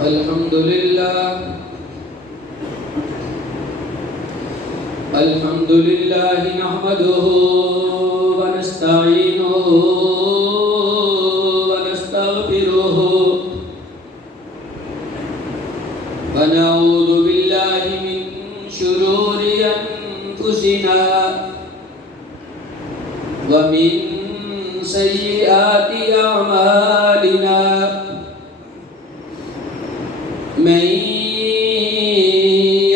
الحمد لله نحمده ونستعينه ونستغفره ونعوذ بالله من شرور أنفسنا ومن سيئات أعمالنا من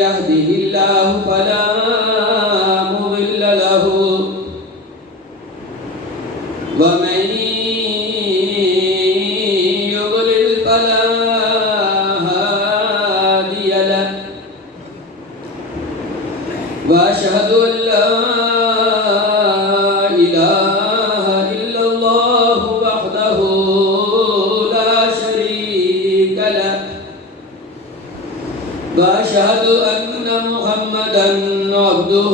يهده الله فلا مضل له ومن يضلل فلا هادي له وأشهد أن لا إله إلا الله وحده لا شريك له وأشهد أن محمدًا عبده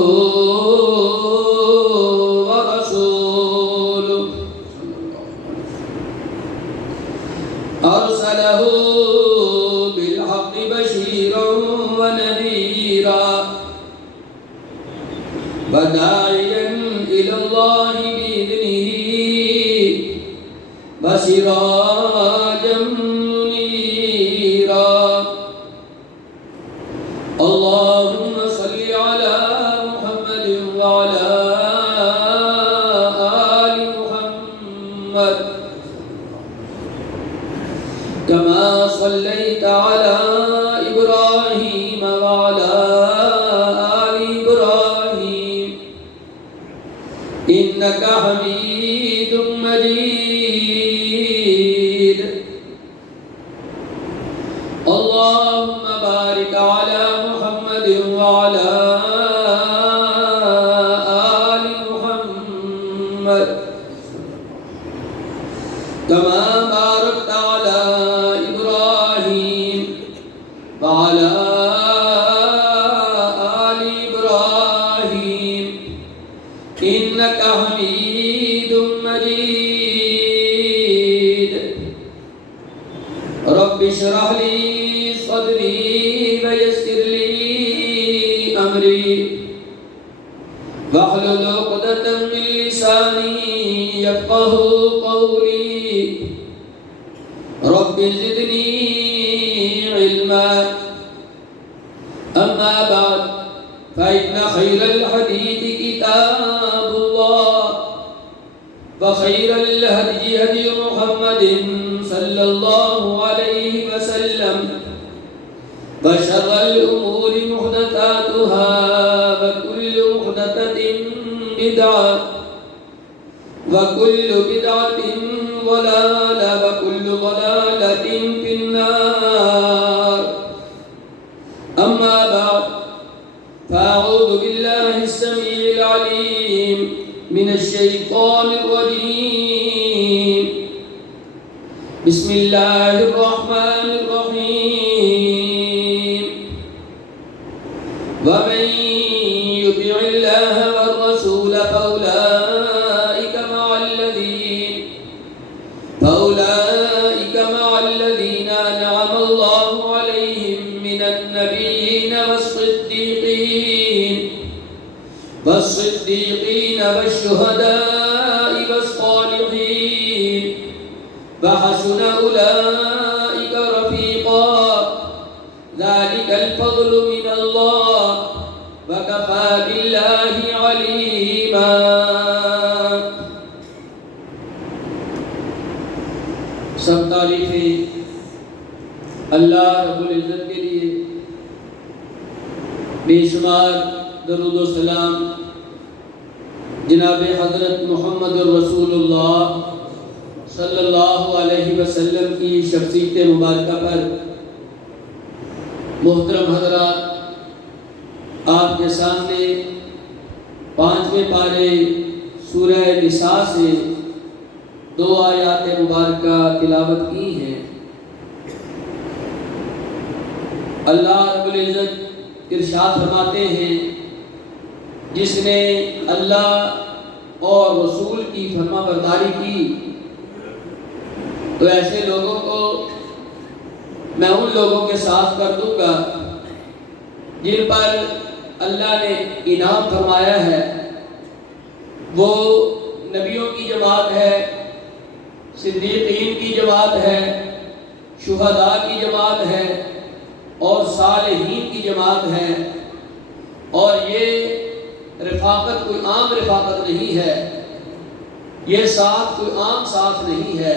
ورسوله أرسله بالحق بشيرًا ونذيرًا وداعيًا إلى الله بإذنه وسراجًا منيرًا اللهم صل على محمد وعلى آل محمد كما صليت على إبراهيم وعلى آل إبراهيم إنك حميد مجيد اللهم بارك على محمد وعلى آل محمد كما باركت على إبراهيم وعلى آل إبراهيم إنك حميد مجيد رب اشرح لي صدري ويسر لي أمري واحلل عقدة من لساني يفقه قولي رب زدني علما أما بعد فإن خير الحديث كتاب الله وخير الهدي هدي محمد صلى الله عليه وسلم وشر الأمور محدثاتها وكل محدثة بدعة وكل بدعة ضلالة وكل ضلالة في النار أما بعد فأعوذ بالله السميع العليم من الشيطان الرجيم بسم الله الرحمن الرحيم ومن يطع الله والرسول فأولئك مع الذين أنعم الله عليهم من النبيين والصديقين والشهداء والصالحين وحسن أولئك رفيقا ذلك الفضل من الله وكفى بالله عليما سب تعریفیں اللہ رب العزت کے لیے بے شمار درود و سلام جناب حضرت محمد رسول اللہ صلی اللہ علیہ وسلم کی شخصیت مبارکہ پر محترم حضرات آپ کے سامنے 5ویں پارے سورہ نساء سے 2 آیات مبارکہ تلاوت کی ہیں۔ اللہ رب العزت ارشاد فرماتے ہیں جس نے اللہ اور رسول کی فرما برداری کی تو ایسے لوگوں کو میں ان لوگوں کے ساتھ کر دوں گا جن پر اللہ نے انعام فرمایا ہے، وہ نبیوں کی جماعت ہے، صدیقین کی جماعت ہے، شہداء کی جماعت ہے اور صالحین کی جماعت ہے۔ اور یہ رفاقت کوئی عام رفاقت نہیں ہے، یہ ساتھ کوئی عام ساتھ نہیں ہے،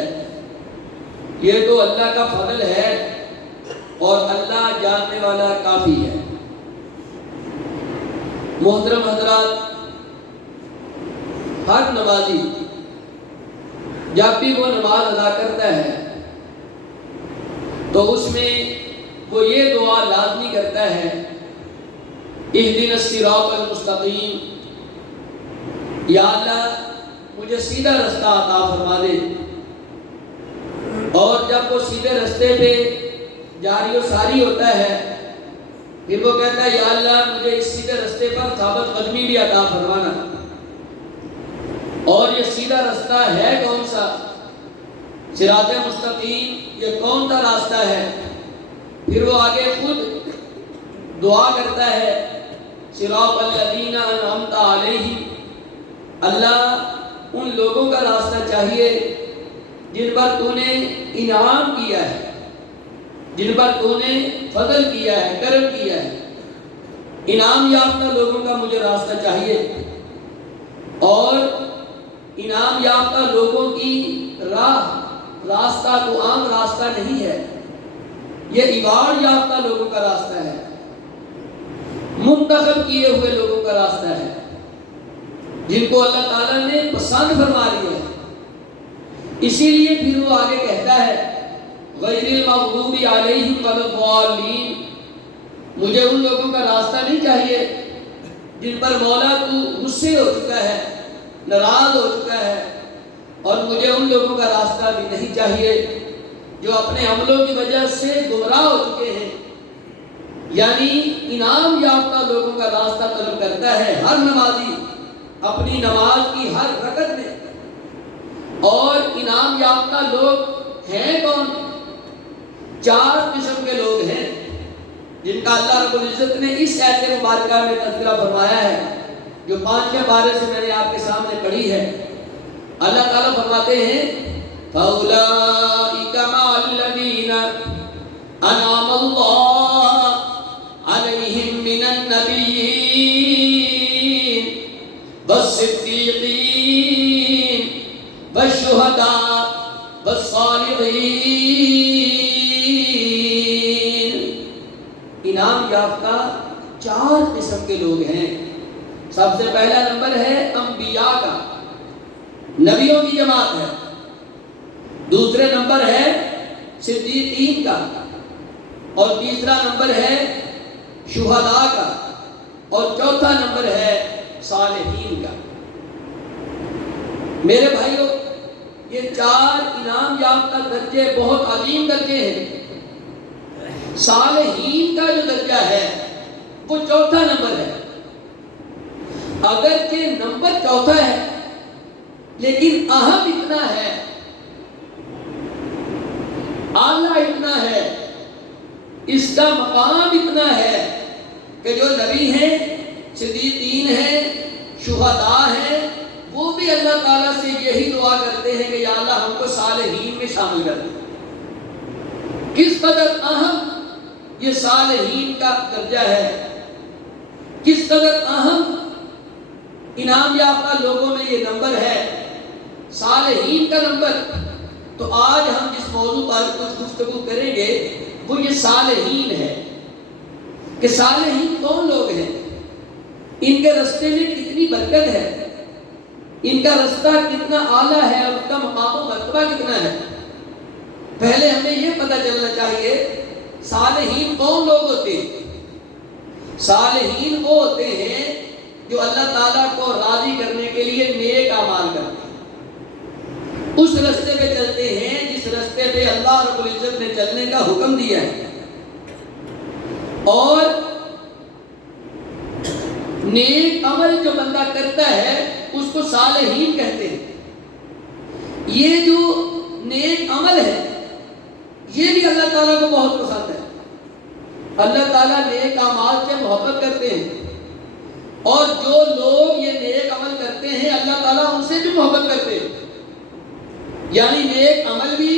یہ تو اللہ کا فضل ہے اور اللہ جاننے والا کافی ہے۔ محترم حضرات، ہر نمازی جب بھی وہ نماز ادا کرتا ہے تو اس میں وہ یہ دعا لازمی کرتا ہے، اہدنا الصراط المستقیم، یا اللہ مجھے سیدھا رستہ عطا فرما دے۔ اور جب وہ سیدھے رستے پہ جاری و ساری ہوتا ہے پھر وہ کہتا ہے، یا اللہ مجھے اس سیدھے رستے پر ثابت قدمی بھی عطا فرمانا۔ اور یہ سیدھا رستہ ہے کون سا؟ صراط مستقیم، یہ کون سا راستہ ہے؟ پھر وہ آگے خود دعا کرتا ہے، صراط الذین انعمت علیہم، اللہ ان لوگوں کا راستہ چاہیے جن پر تو نے انعام کیا ہے، جن پر تو نے فضل کیا ہے، کرم کیا ہے۔ انعام یافتہ لوگوں کا مجھے راستہ چاہیے، اور انعام یافتہ لوگوں کی راستہ تو عام راستہ نہیں ہے، یہ ایوارڈ یافتہ لوگوں کا راستہ ہے، منتخب کیے ہوئے لوگوں کا راستہ ہے، جن کو اللہ تعالیٰ نے پسند فرما لیا ہے۔ اسی لیے پھر وہ آگے کہتا ہے، غیر المغضوب علیہم ولا الضالین، مجھے ان لوگوں کا راستہ نہیں چاہیے جن پر مولا تو غصے ہو چکا ہے، ناراض ہو چکا ہے، اور مجھے ان لوگوں کا راستہ بھی نہیں چاہیے جو اپنے عملوں کی وجہ سے گمراہ ہو چکے ہیں۔ یعنی انعام یافتہ لوگوں کا راستہ طلب کرتا ہے ہر نمازی اپنی نماز کی ہر رکعت میں۔ اور انعام یافتہ لوگ ہیں کون؟ 4 قسم کے لوگ ہیں جن کا اللہ رب العزت نے اس آیت مبارکہ میں تذکرہ فرمایا ہے، جو 5 پارے سے میں نے آپ کے سامنے پڑھی ہے۔ اللہ تعالیٰ فرماتے ہیں، فَأُولَٰئِكَ مَعَ الَّذِينَ أَنْعَمَ اللَّهُ عَلَيْهِم مِّنَ النَّبِيِّينَ وَالصِّدِّيقِينَ وَالشُّهَدَاءِ وَالصَّالِحِينَ۔ انعام یافتہ 4 قسم کے لوگ ہیں۔ سب سے پہلا نمبر ہے انبیاء کا، نبیوں کی جماعت ہے۔ دوسرے نمبر ہے صدیقین کا، اور تیسرا نمبر ہے شہداء کا، اور چوتھا نمبر ہے صالحین کا۔ میرے بھائیوں، یہ 4 انعام یافتہ درجے بہت عظیم درجے ہیں۔ صالحین کا جو درجہ ہے وہ چوتھا نمبر ہے۔ اگرچہ نمبر چوتھا ہے لیکن اہم اتنا ہے، اعلیٰ اتنا ہے، اس کا مقام اتنا ہے کہ جو نبی ہیں، صدیقین ہیں، شہداء ہیں، وہ بھی اللہ تعالیٰ سے یہی دعا کرتے ہیں کہ یا اللہ ہم کو صالحین میں شامل کر دیں۔ کس قدر اہم یہ صالحین کا درجہ ہے، کس قدر اہم انعام یافتہ لوگوں میں یہ نمبر ہے، صالحین کا نمبر۔ تو آج ہم جس موضوع پر کچھ گفتگو کریں گے وہ یہ صالحین ہے، کہ صالحین کون لوگ ہیں، ان کے رستے میں کتنی برکت ہے، ان کا رستہ کتنا اعلیٰ ہے اور ان کا مقام و مرتبہ کتنا ہے۔ پہلے ہمیں یہ پتہ چلنا چاہیے صالحین کون لوگ ہوتے ہیں۔ صالحین وہ ہوتے ہیں جو اللہ تعالیٰ کو راضی کرنے کے لیے نیک اعمال کرتے ہیں، اس رستے پہ چلتے ہیں جس رستے پہ اللہ رب العزت نے چلنے کا حکم دیا ہے۔ اور نیک عمل جو بندہ کرتا ہے اس کو صالحین کہتے ہیں۔ یہ جو نیک عمل ہے یہ بھی اللہ تعالیٰ کو بہت پسند ہے. اللہ تعالیٰ نیک اعمال سے محبت کرتے ہیں، اور جو لوگ یہ نیک عمل کرتے ہیں اللہ تعالیٰ ان سے بھی محبت کرتے ہیں. یعنی نیک عمل بھی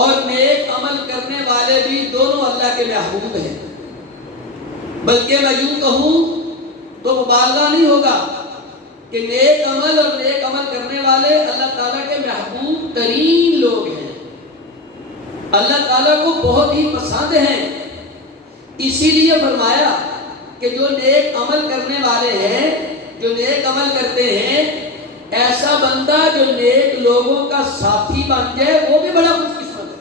اور نیک عمل کرنے والے بھی دونوں اللہ کے محبوب ہیں. بلکہ میں یوں کہوں تو مبالغہ نہیں ہوگا کہ نیک عمل اور نیک عمل کرنے والے اللہ تعالیٰ کے محبوب ترین لوگ ہیں، اللہ تعالیٰ کو بہت ہی پسند ہیں. اسی لیے فرمایا کہ جو نیک عمل کرنے والے ہیں، جو نیک عمل کرتے ہیں، ایسا بندہ جو نیک لوگوں کا ساتھی بن جائے وہ بھی بڑا خوش قسمت ہے،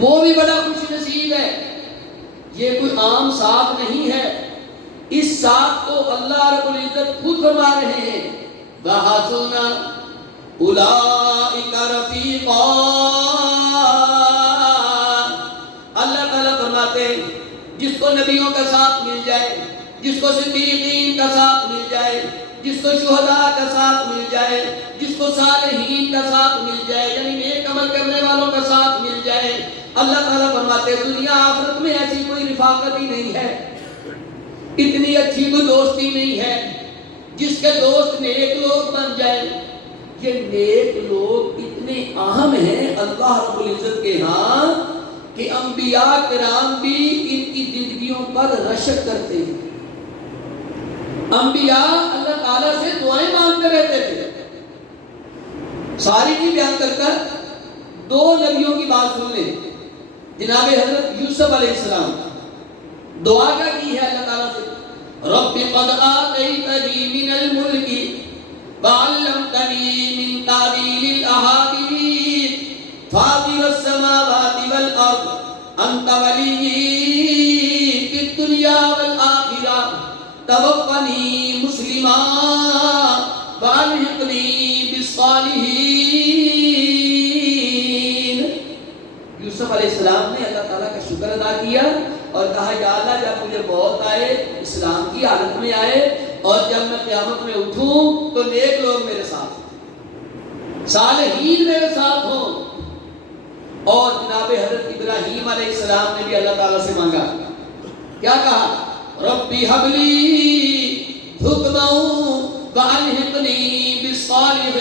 وہ بھی بڑا خوش نصیب ہے. یہ کوئی عام ساتھ نہیں ہے، اس ساتھ کو اللہ رب العزت خود فرما رہے ہیں وَحَسُنَ أُولَئِكَ رَفِيقًا. اللہ تعالیٰ فرماتے ہیں جس کو نبیوں کا ساتھ مل جائے، جس کو صدیقین کا ساتھ مل جائے، جس کو شہداء کا ساتھ مل جائے، جس کو صالحین کا ساتھ مل جائے، یعنی نیک عمل کرنے والوں کا ساتھ مل جائے، اللہ تعالیٰ فرماتے ہیں دنیا آخرت میں ایسی کوئی رفاقت ہی نہیں ہے، اتنی اچھی کوئی دوستی نہیں ہے جس کے دوست نیک لوگ بن جائے. یہ نیک لوگ اتنے اہم ہیں اللہ رب العزت کے ہاں کہ انبیاء کرام بھی ان کی زندگیوں پر رشک کرتے ہیں. انبیاء اللہ تعالیٰ سے دعائیں مانگتے رہتے تھے. ساری کی بیان کر کر دو نبیوں کی بات سن لیں. جناب حضرت یوسف علیہ السلام دعا کیا کی ہے اللہ تعالیٰ سے؟ رب قد آتیتنی من الملک وعلمتنی من تعویل الاحادیث فاطر السماوات والارض انت ولی فی الدنیا والآخرہ توفنی مسلما والحقنی بالصالحین. یوسف علیہ السلام نے اللہ تعالیٰ کا شکر ادا کیا اور کہا یا اللہ جب مجھے موت آئے اسلام کی حالت میں آئے اور جب میں قیامت میں اٹھوں تو نیک لوگ میرے ساتھ ہوں، صالحین میرے ساتھ ہوں. اور جناب حضرت ابراہیم علیہ السلام نے بھی اللہ تعالیٰ سے مانگا، کیا کہا؟ ربی حبلی حکما والحقنی بالصالحین.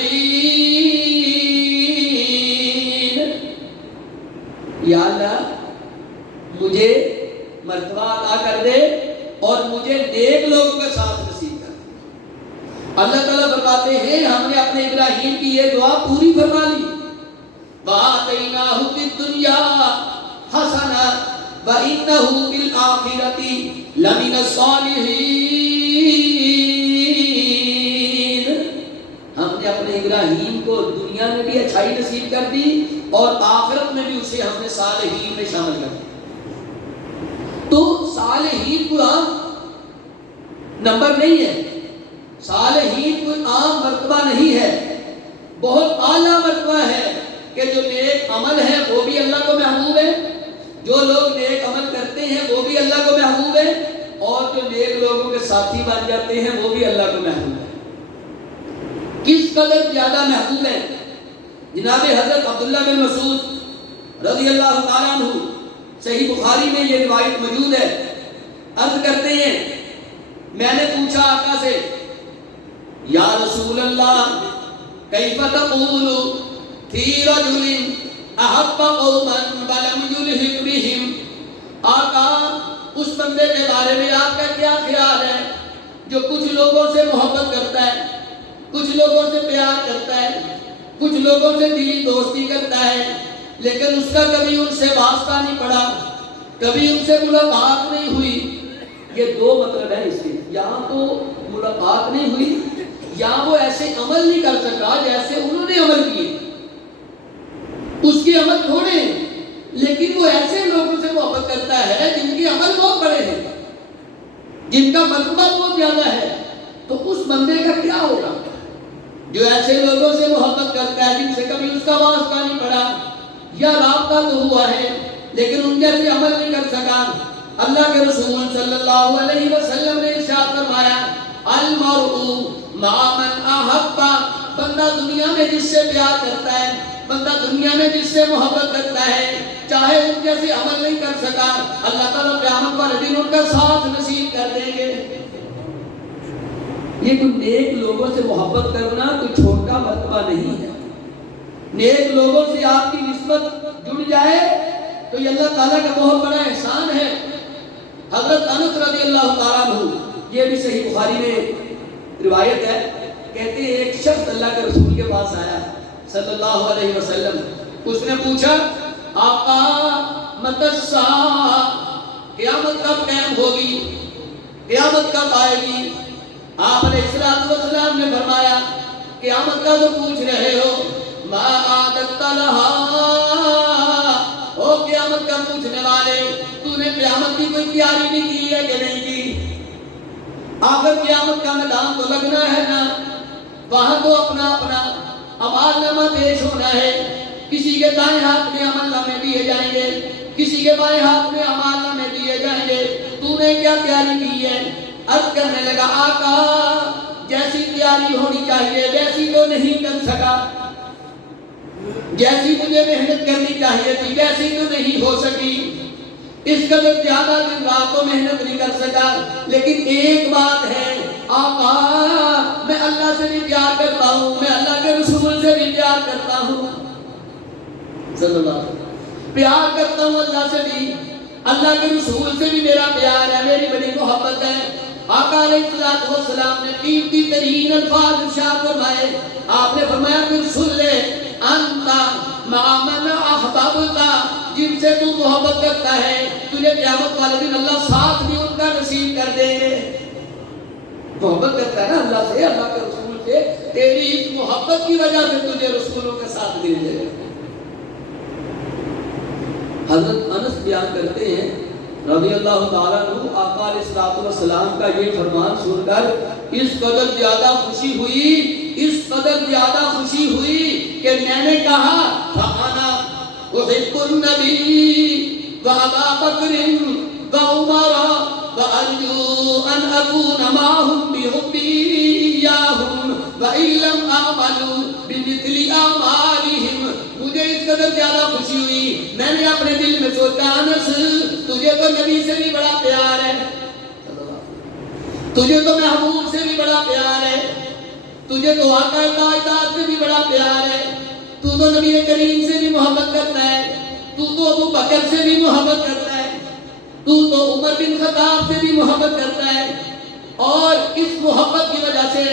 یا اللہ مجھے مرتبہ عطا کر دے اور مجھے نیک لوگوں کے ساتھ نصیب کر دے. اللہ تعالیٰ فرماتے ہیں ہم نے اپنے ابراہیم کی یہ دعا پوری فرما لی. وَآتَيْنَاهُ فِي الدُّنْيَا حَسَنَةً وَإِنَّهُ فِي الْآخِرَةِ لَمِنَ الصَّالِحِينَ. ہم نے اپنے ابراہیم کو دنیا میں بھی اچھائی نصیب کر دی اور آخرت میں بھی اسے ہم نے صالحین میں شامل کر دیا. تو صالحین کوئی عام نمبر نہیں ہے، صالحین کوئی عام مرتبہ نہیں ہے، بہت اعلیٰ مرتبہ ہے کہ جو نیک عمل ہے وہ بھی اللہ کو محبوب ہے، جو لوگ نیک عمل کرتے ہیں وہ بھی اللہ کو محبوب ہے، اور جو نیک لوگوں کے ساتھی بن جاتے ہیں وہ بھی اللہ کو محبوب ہے. کس قدر زیادہ محبوب ہے؟ جناب حضرت عبداللہ بن مسعود رضی اللہ تعالیٰ عنہ، صحیح بخاری میں یہ روایت موجود ہے، عرض کرتے ہیں میں نے پوچھا آقا سے یا رسول اللہ کیف تقول فی رجل احب قوما ولم یلحق بہم. آقا اس بندے کے بارے میں آپ کا کیا خیال ہے جو کچھ لوگوں سے محبت کرتا ہے، کچھ لوگوں سے پیار کرتا ہے، کچھ لوگوں سے دلی دوستی کرتا ہے، لیکن اس کا کبھی ان سے واسطہ نہیں پڑا، کبھی ان سے ملاقات نہیں ہوئی. یہ دو مطلب ہے اس کے، یا تو ملاقات نہیں ہوئی یا وہ ایسے عمل نہیں کر سکا جیسے انہوں نے عمل کیے. اس کے عمل تھوڑے ہیں لیکن وہ ایسے لوگوں سے محبت کرتا ہے جن کے عمل بہت بڑے ہیں، جن کا مرتبہ بہت زیادہ ہے. تو اس بندے کا کیا ہوگا جو ایسے لوگوں سے محبت کرتا ہے جن سے کبھی اس کا واسطہ نہیں پڑا یا رابطہ تو ہوا ہے لیکن ان جیسے عمل نہیں کر سکا. اللہ کے رسول صلی اللہ علیہ وسلم نے ارشاد فرمایا المرء مع من احب بندہ دنیا میں جس سے پیار کرتا ہے، بندہ دنیا میں جس سے محبت کرتا ہے، چاہے ان جیسے عمل نہیں کر سکا، اللہ تعالیٰ قیامت والے دن ان کا ساتھ نصیب کر دیں گے۔ یہ کوئی نیک لوگوں سے محبت کرنا کوئی چھوٹا مرتبہ نہیں ہے۔ نیک لوگوں سے آپ کی نسبت جڑ جائے تو یہ اللہ تعالیٰ کا بہت بڑا احسان ہے۔ حضرت انس رضی اللہ تعالیٰ عنہ، یہ بھی صحیح بخاری میں روایت ہے، کہتے ہیں ایک شخص اللہ کے رسول کے پاس آیا صلی اللہ علیہ وسلم، اس نے پوچھا آقا متی الساعہ، قیامت کب قائم ہوگی، قیامت کب آئے گی؟ آپ علیہ السلام نے فرمایا قیامت کا تو پوچھ رہے ہو، ما عادت لہا، او قیامت کا پوچھنے والے، تو نے قیامت کی کوئی تیاری بھی کی ہے کہ نہیں کی؟ آخر قیامت کا میدان تو لگنا ہے نا، وہاں تو اپنا اپنا اعمال نامہ پیش ہونا ہے، کسی کے دائیں ہاتھ میں عمل نامے دیے جائیں گے، کسی کے بائیں ہاتھ میں اعمال نامے دیے جائیں گے۔ تو نے کیا تیاری کی ہے؟ عرض کرنے لگا آقا جیسی تیاری ہونی چاہیے ویسی تو نہیں کر سکا، جیسی مجھے محنت کرنی چاہیے تھی ویسی تو نہیں ہو سکی، اس قدر زیادہ دن رات تو محنت نہیں کر سکا، لیکن ایک بات ہے آقا میں اللہ سے بھی پیار کرتا ہوں، میں اللہ کے رسول سے بھی پیار کرتا ہوں، صلی اللہ علیہ وسلم، پیار کرتا ہوں اللہ سے بھی، اللہ کے رسول سے بھی میرا پیار ہے، میری بڑی محبت ہے۔ آقا علیہ السلام نے قیمتی ترین الفاظ ارشاد فرمائے، آپ نے فرمایا پھر سن لے، انتا مع من احببتا، جن سے تو محبت کرتا ہے تجھے قیامت والے دن اللہ ساتھ بھی ان کا نصیب کر دیں گے۔ محبت کرتا ہے نا اللہ سے، اللہ کے رسول سے، تیری اس محبت کی وجہ سے تجھے رسولوں کے ساتھ مل جائے گا۔ حضرت انس بیان کرتے ہیں رضی اللہ تعالیٰ عنہ، آقا علیہ السلام کا یہ فرمان سن کر اس قدر زیادہ خوشی ہوئی، اس قدر زیادہ خوشی ہوئی کہ میں نے کہا فَأَنَا أُحِبُّ النَّبِيِّ وَأَبَا بَكْرٍ وَعُمَرَ وَأَرْجُو أَنْ أَكُونَ مَعَهُمْ بِحُبِّي إِيَّاهُمْ وَإِن لَّمْ أَعْمَلُوا بِمِثْلِ أَعْمَالِهِمْ۔ مجھے اس قدر زیادہ خوشی ہوئی، میں نے اپنے دل میں سوچا انس تجھے تو نبی سے بھی بڑا پیار ہے، تجھے تو محبوب سے بھی بڑا پیار ہے، تجھے تو آقا کائنات سے بھی بڑا پیار ہے، تو نبی کریم سے بھی محبت کرتا ہے، تو ابو بکر سے بھی محبت کرتا ہے، تو عمر بن خطاب سے بھی محبت کرتا ہے، اور اس محبت کی وجہ سے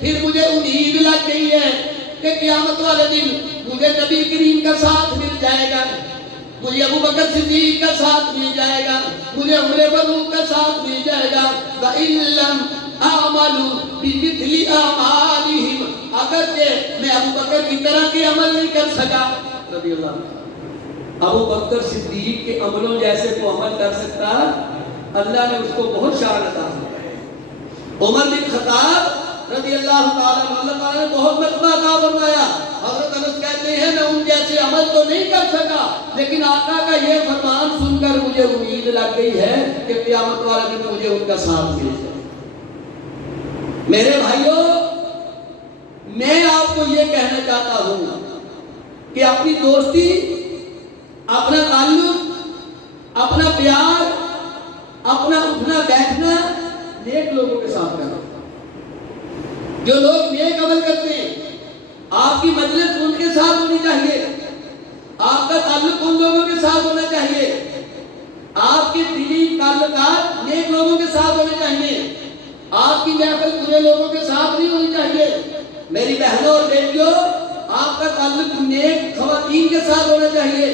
پھر مجھے امید لگ گئی ہے کہ قیامت والے دن مجھے نبی کریم کا ساتھ مل جائے گا، مجھے ابو بکر صدیق کا ساتھ مل جائے گا، مجھے عمر فاروق کا ساتھ مل جائے گا۔ وَإِن لَّمْ أَعْمَلُوا بِمِثْلِ أَعْمَالِهِمْ، اگرچہ میں ابو بکر کی طرح کے عمل نہیں کر سکا، رضی اللہ عنہ، ابو بکر صدیق کے عملوں جیسے کو عمل کر سکتا، اللہ نے اس کو بہت شان عطا فرمایا۔ عمر بن خطاب رضی اللہ تعالیٰ عنہ، اللہ تعالیٰ نے بہت مرتبہ عطا فرمایا۔ حضرت انس کہتے ہیں میں ان جیسے عمل تو نہیں کر سکا، لیکن آقا کا یہ فرمان سن کر مجھے امید لگ گئی ہے کہ قیامت والے دن مجھے ان کا ساتھ مل جائے۔ میرے بھائیوں، میں آپ کو یہ کہنا چاہتا ہوں کہ اپنی دوستی، اپنا تعلق، اپنا پیار، اپنا اٹھنا بیٹھنا نیک لوگوں کے ساتھ کرنا۔ جو لوگ نیک عمل کرتے ہیں آپ کی مجلس ان کے ساتھ ہونی چاہیے، آپ کا تعلق ان لوگوں کے ساتھ ہونا چاہیے، آپ کے دلی تعلقات نیک لوگوں کے ساتھ ہونے چاہیے، آپ کی محفل برے لوگوں کے ساتھ نہیں ہونی چاہیے۔ میری بہنوں اور بیٹیوں، آپ کا تعلق نیک خواتین کے ساتھ ہونا چاہیے،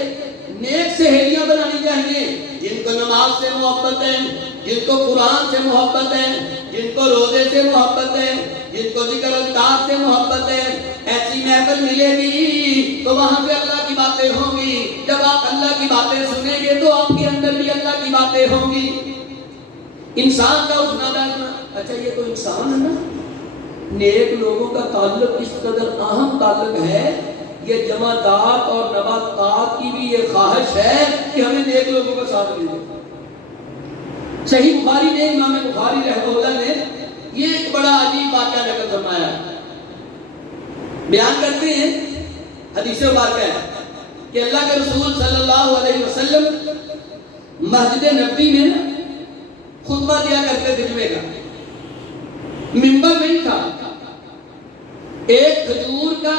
نیک سہیلیاں بنانی چاہیے، جن کو نماز سے محبت ہے، جن کو قرآن سے محبت ہے، جن کو روزے سے محبت ہے، جن کو ذکر اذکار سے محبت ہے۔ ایسی محفل ملے گی تو وہاں سے اللہ کی باتیں ہوں گی، جب آپ اللہ کی باتیں سنیں گے تو آپ کے اندر بھی اللہ کی باتیں ہوں گی۔ انسان کا اٹھنا بیٹھنا، اچھا یہ تو انسان ہے نا، نیک لوگوں کا تعلق اس قدر اہم تعلق ہے، یہ جمادات اور نباتات کی بھی یہ خواہش ہے کہ ہمیں نیک لوگوں کا ساتھ ملے۔ صحیح بخاری نے، امام بخاری رحمہ اللہ نے یہ ایک بڑا عجیب واقعہ ذکر فرمایا۔ بیان کرتے ہیں، حدیث مبارکہ ہے کہ اللہ کے رسول صلی اللہ علیہ وسلم مسجد نبوی میں خطبہ دیا کرتے تھے جمعے کا، منبر نہیں تھا، ایک کھجور کا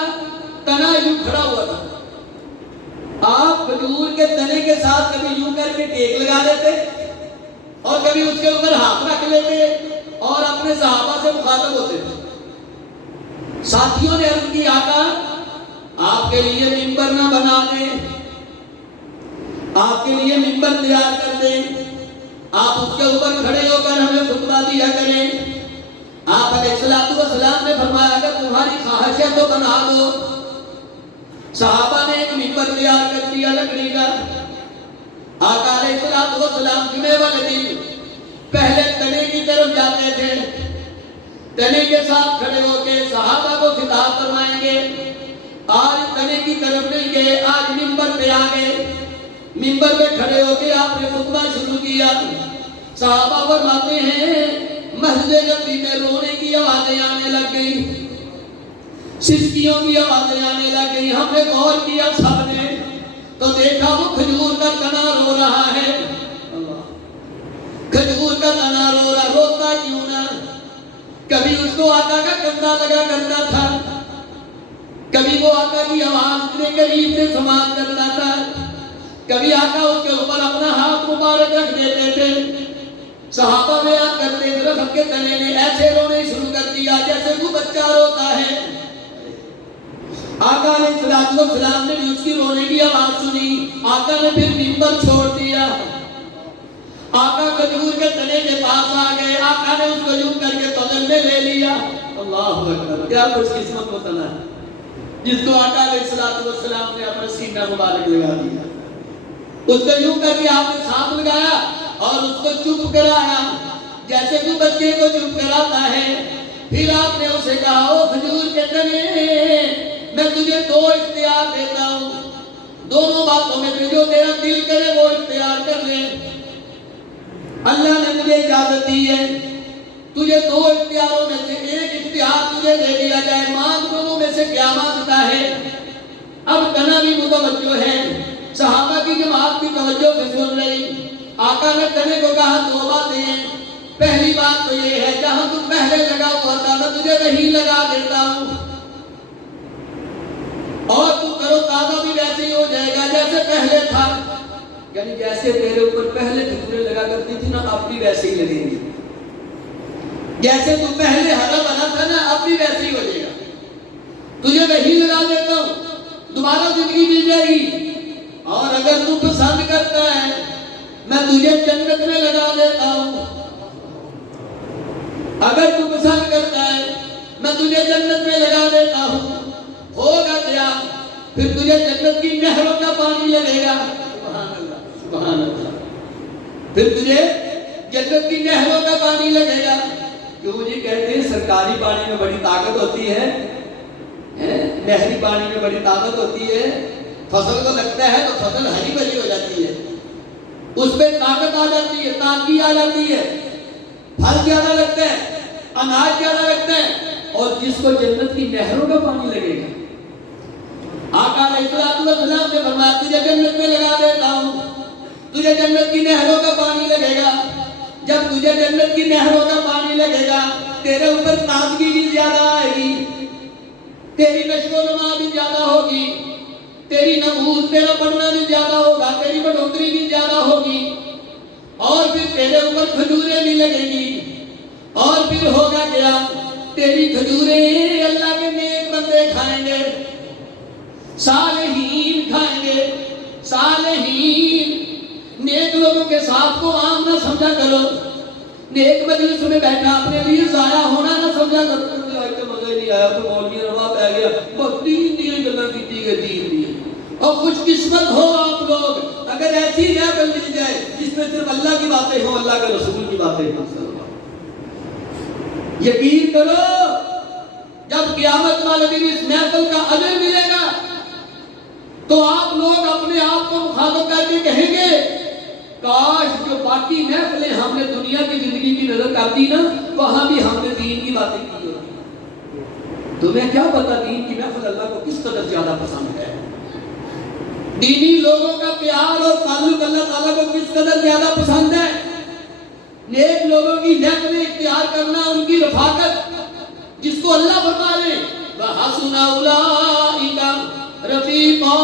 تنا یوں کھڑا ہوا تھا، آپ کھجور کے تنے کے ساتھ کبھی یوں کر کے ٹیک لگا دیتے اور کبھی اس کے اوپر ہاتھ رکھ لیتے اور اپنے صحابہ سے مخاطب ہوتے تھے۔ ساتھیوں نے عرض کی آقا آپ کے لیے منبر نہ بنا دیں، آپ کے لیے منبر تیار کر دیں، آپ اس کے اوپر کھڑے ہو کر ہمیں خطبہ دیا کریں۔ آپ علیہ السلام نے فرمایا اگر تمہاری خواہش ہے تو بنا دو۔ صحابہ نے ایک منبر تیار کر دیا لکڑی کا۔ آقا علیہ السلام جمعے والے دن پہلے تنے کی طرف جاتے تھے، تنے کے ساتھ کھڑے ہو کے صحابہ کو خطاب فرمائیں گے، آج تنے کی طرف نہیں گئے، آج منبر پہ آ گئے، منبر پہ کھڑے ہو کے آپ نے خطبہ شروع کیا۔ صحابہ فرماتے ہیں مسجد نبوی میں رونے کی آوازیں آنے لگ گئی، سسکیوں کی آوازیں آنے لگ گئی۔ ہم نے غور کیا سب نے تو دیکھا وہ کھجور کا تنا رو رہا ہے، کھجور کا تنا رو رہا، روتا کیوں نہ؟ کبھی اس کو آقا کا کندھا لگا کرتا تھا، کبھی وہ آقا کی آواز اتنے قریب سے سماعت کرتا تھا، کبھی آقا اس کے اوپر اپنا ہاتھ مبارک رکھ دیتے تھے۔ صحابہ بیان کرتے درخت کے تنے نے ایسے رونے شروع کر دیا جیسے وہ بچہ روتا ہے۔ آقا علیہ السلام نے بھی اس کی رونے کی آواز سنی، آقا نے پھر منبر چھوڑ دیا، آقا کھجور کے تنے کے پاس آ گئے، آقا نے اس کو یوں کر کے بغل میں لے لیا۔ اللہ اکبر، کیا خوش قسمت کو تنا ہے جس کو آقا علیہ السلام نے اپنا سینہ مبارک لگا دیا، اس کو یوں کر کے آپ نے ساتھ لگایا اور اس کو چپ کرایا جیسے کہ بچے کو چپ کراتا ہے۔ پھر آپ نے اسے کہا او کھجور کے تنے، میں تجھے دو اختیار دیتا ہوں، دونوں باتوں میں جو تیرا دل کرے وہ اختیار کر لے۔ اللہ نے مجھے اجازت دی ہے، تجھے دو اختیاروں میں سے ایک اختیار تجھے دے دیا جائے، مانگ دونوں میں سے کیا مانگتا ہے؟ اب تنا بھی متوجہ ہے، صحابہ کی جماعت کی توجہ سے سن رہی۔ آقا نے تنے کو کہا دو باتیں ہیں، پہلی بات تو یہ ہے جہاں تم پہلے لگا ہوا تھا میں تجھے وہیں لگا دیتا ہوں، اور تو کرو تازہ بھی ویسے ہی ہو جائے گا جیسے پہلے تھا، یعنی جیسے تیرے اوپر پہلے کھجوریں لگا کرتی تھی نا اب بھی ویسے ہی لگیں گی، جیسے تو پہلے ہرا بنا تھا نا اب بھی ویسے ہی ہو جائے گا، تجھے وہیں لگا دیتا ہوں، دوبارہ زندگی مل جائے گی، اور اگر تو پسند کرتا ہے میں تجھے جنت میں لگا دیتا ہوں، اگر تو پسند کرتا ہے میں تجھے جنت میں لگا دیتا ہوں، ہوگا کیا؟ پھر تجھے جنت کی نہروں کا پانی لگے گا، سبحان اللہ سبحان اللہ، پھر تجھے جنت کی نہروں کا پانی لگے گا۔ کیوں جی کہتے ہیں سرکاری پانی میں بڑی طاقت ہوتی ہے، نہری پانی میں بڑی طاقت ہوتی ہے، فصل کو لگتا ہے تو فصل ہری بھری ہو جاتی ہے، اس پہ طاقت آ جاتی ہے، تازگی آ جاتی ہے، پھل زیادہ لگتا ہے، اناج زیادہ لگتا ہے، اور جس کو جنت کی نہروں کا پانی لگے گا، آقا علیہ السلام نے فرمایا تجھے جنت میں لگا دیتا ہوں، تجھے جنت کی نہروں کا پانی لگے گا، جب تجھے جنت کی نہروں کا پانی لگے گا تیرے اوپر تازگی بھی زیادہ آئے گی، تیری نشو و نما بھی زیادہ ہوگی، تیری نمود تیرا بڑھنا بھی زیادہ ہوگا، تیری بڑھوتری بھی زیادہ ہوگی، اور پھر تیرے اوپر کھجوریں بھی لگیں گی، اور پھر ہوگا کیا؟ تیری کھجوریں اللہ کے نیک بندے کھائیں گے، صالحین کھائیں گے، صالحین نیک لوگوں کے ساتھ کو عام نہ سمجھا کرو، نیک مجلس میں بیٹھا اپنے لیے ضائع ہونا نہ سمجھا کرو، مزہ نہیں آیا تو مولوی روا پہ گیا، بس دین دیے گلا کی گئے دین دیے، اور خوش قسمت ہو آپ لوگ اگر ایسی محفل مل جائے جس میں صرف اللہ کی باتیں ہوں، اللہ کے رسول کی باتیں ہوں۔ یقین کرو جب قیامت والے دن اس محفل کا اجر ملے گا تو آپ لوگ اپنے آپ کو مخاطب کر کے کہیں گے کاش جو باقی محفلیں ہم نے دنیا کی زندگی کی نظر کر دی نا وہاں بھی ہم نے دین کی باتیں کی ہوتی، تمہیں کیا پتا دین کی محفل اللہ کو کس قدر زیادہ پسند ہے؟ دینی لوگوں کا پیار اور تعلق اللہ تعالیٰ کو کس قدر زیادہ پسند ہے؟ نیک لوگوں کی نعمت میں اختیار کرنا، ان کی رفاقت، جس کو اللہ فرما لے وَحَسُنَ أُولَٰئِكَ رَفِيقًا،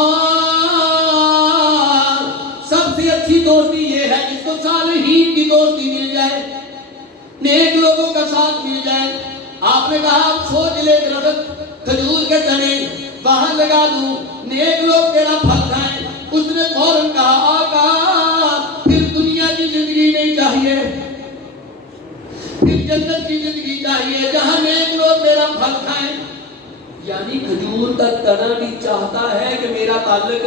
سب سے اچھی دوستی یہ ہے جس کو صالحین کی دوستی مل جائے، نیک لوگوں کا ساتھ مل جائے۔ آپ نے کہا آپ سوچ لے درخت کھجور کے تنے وہاں لگا دوں، نیک لوگ تیرا پھل کھائیں۔ اس نے فوراً کہا آقا پھر دنیا کی زندگی نہیں چاہیے، پھر جنت کی زندگی چاہیے جہاں نیک لوگ میرا پھل کھائیں۔ یعنی کھجور کا تنا بھی چاہتا ہے کہ میرا تعلق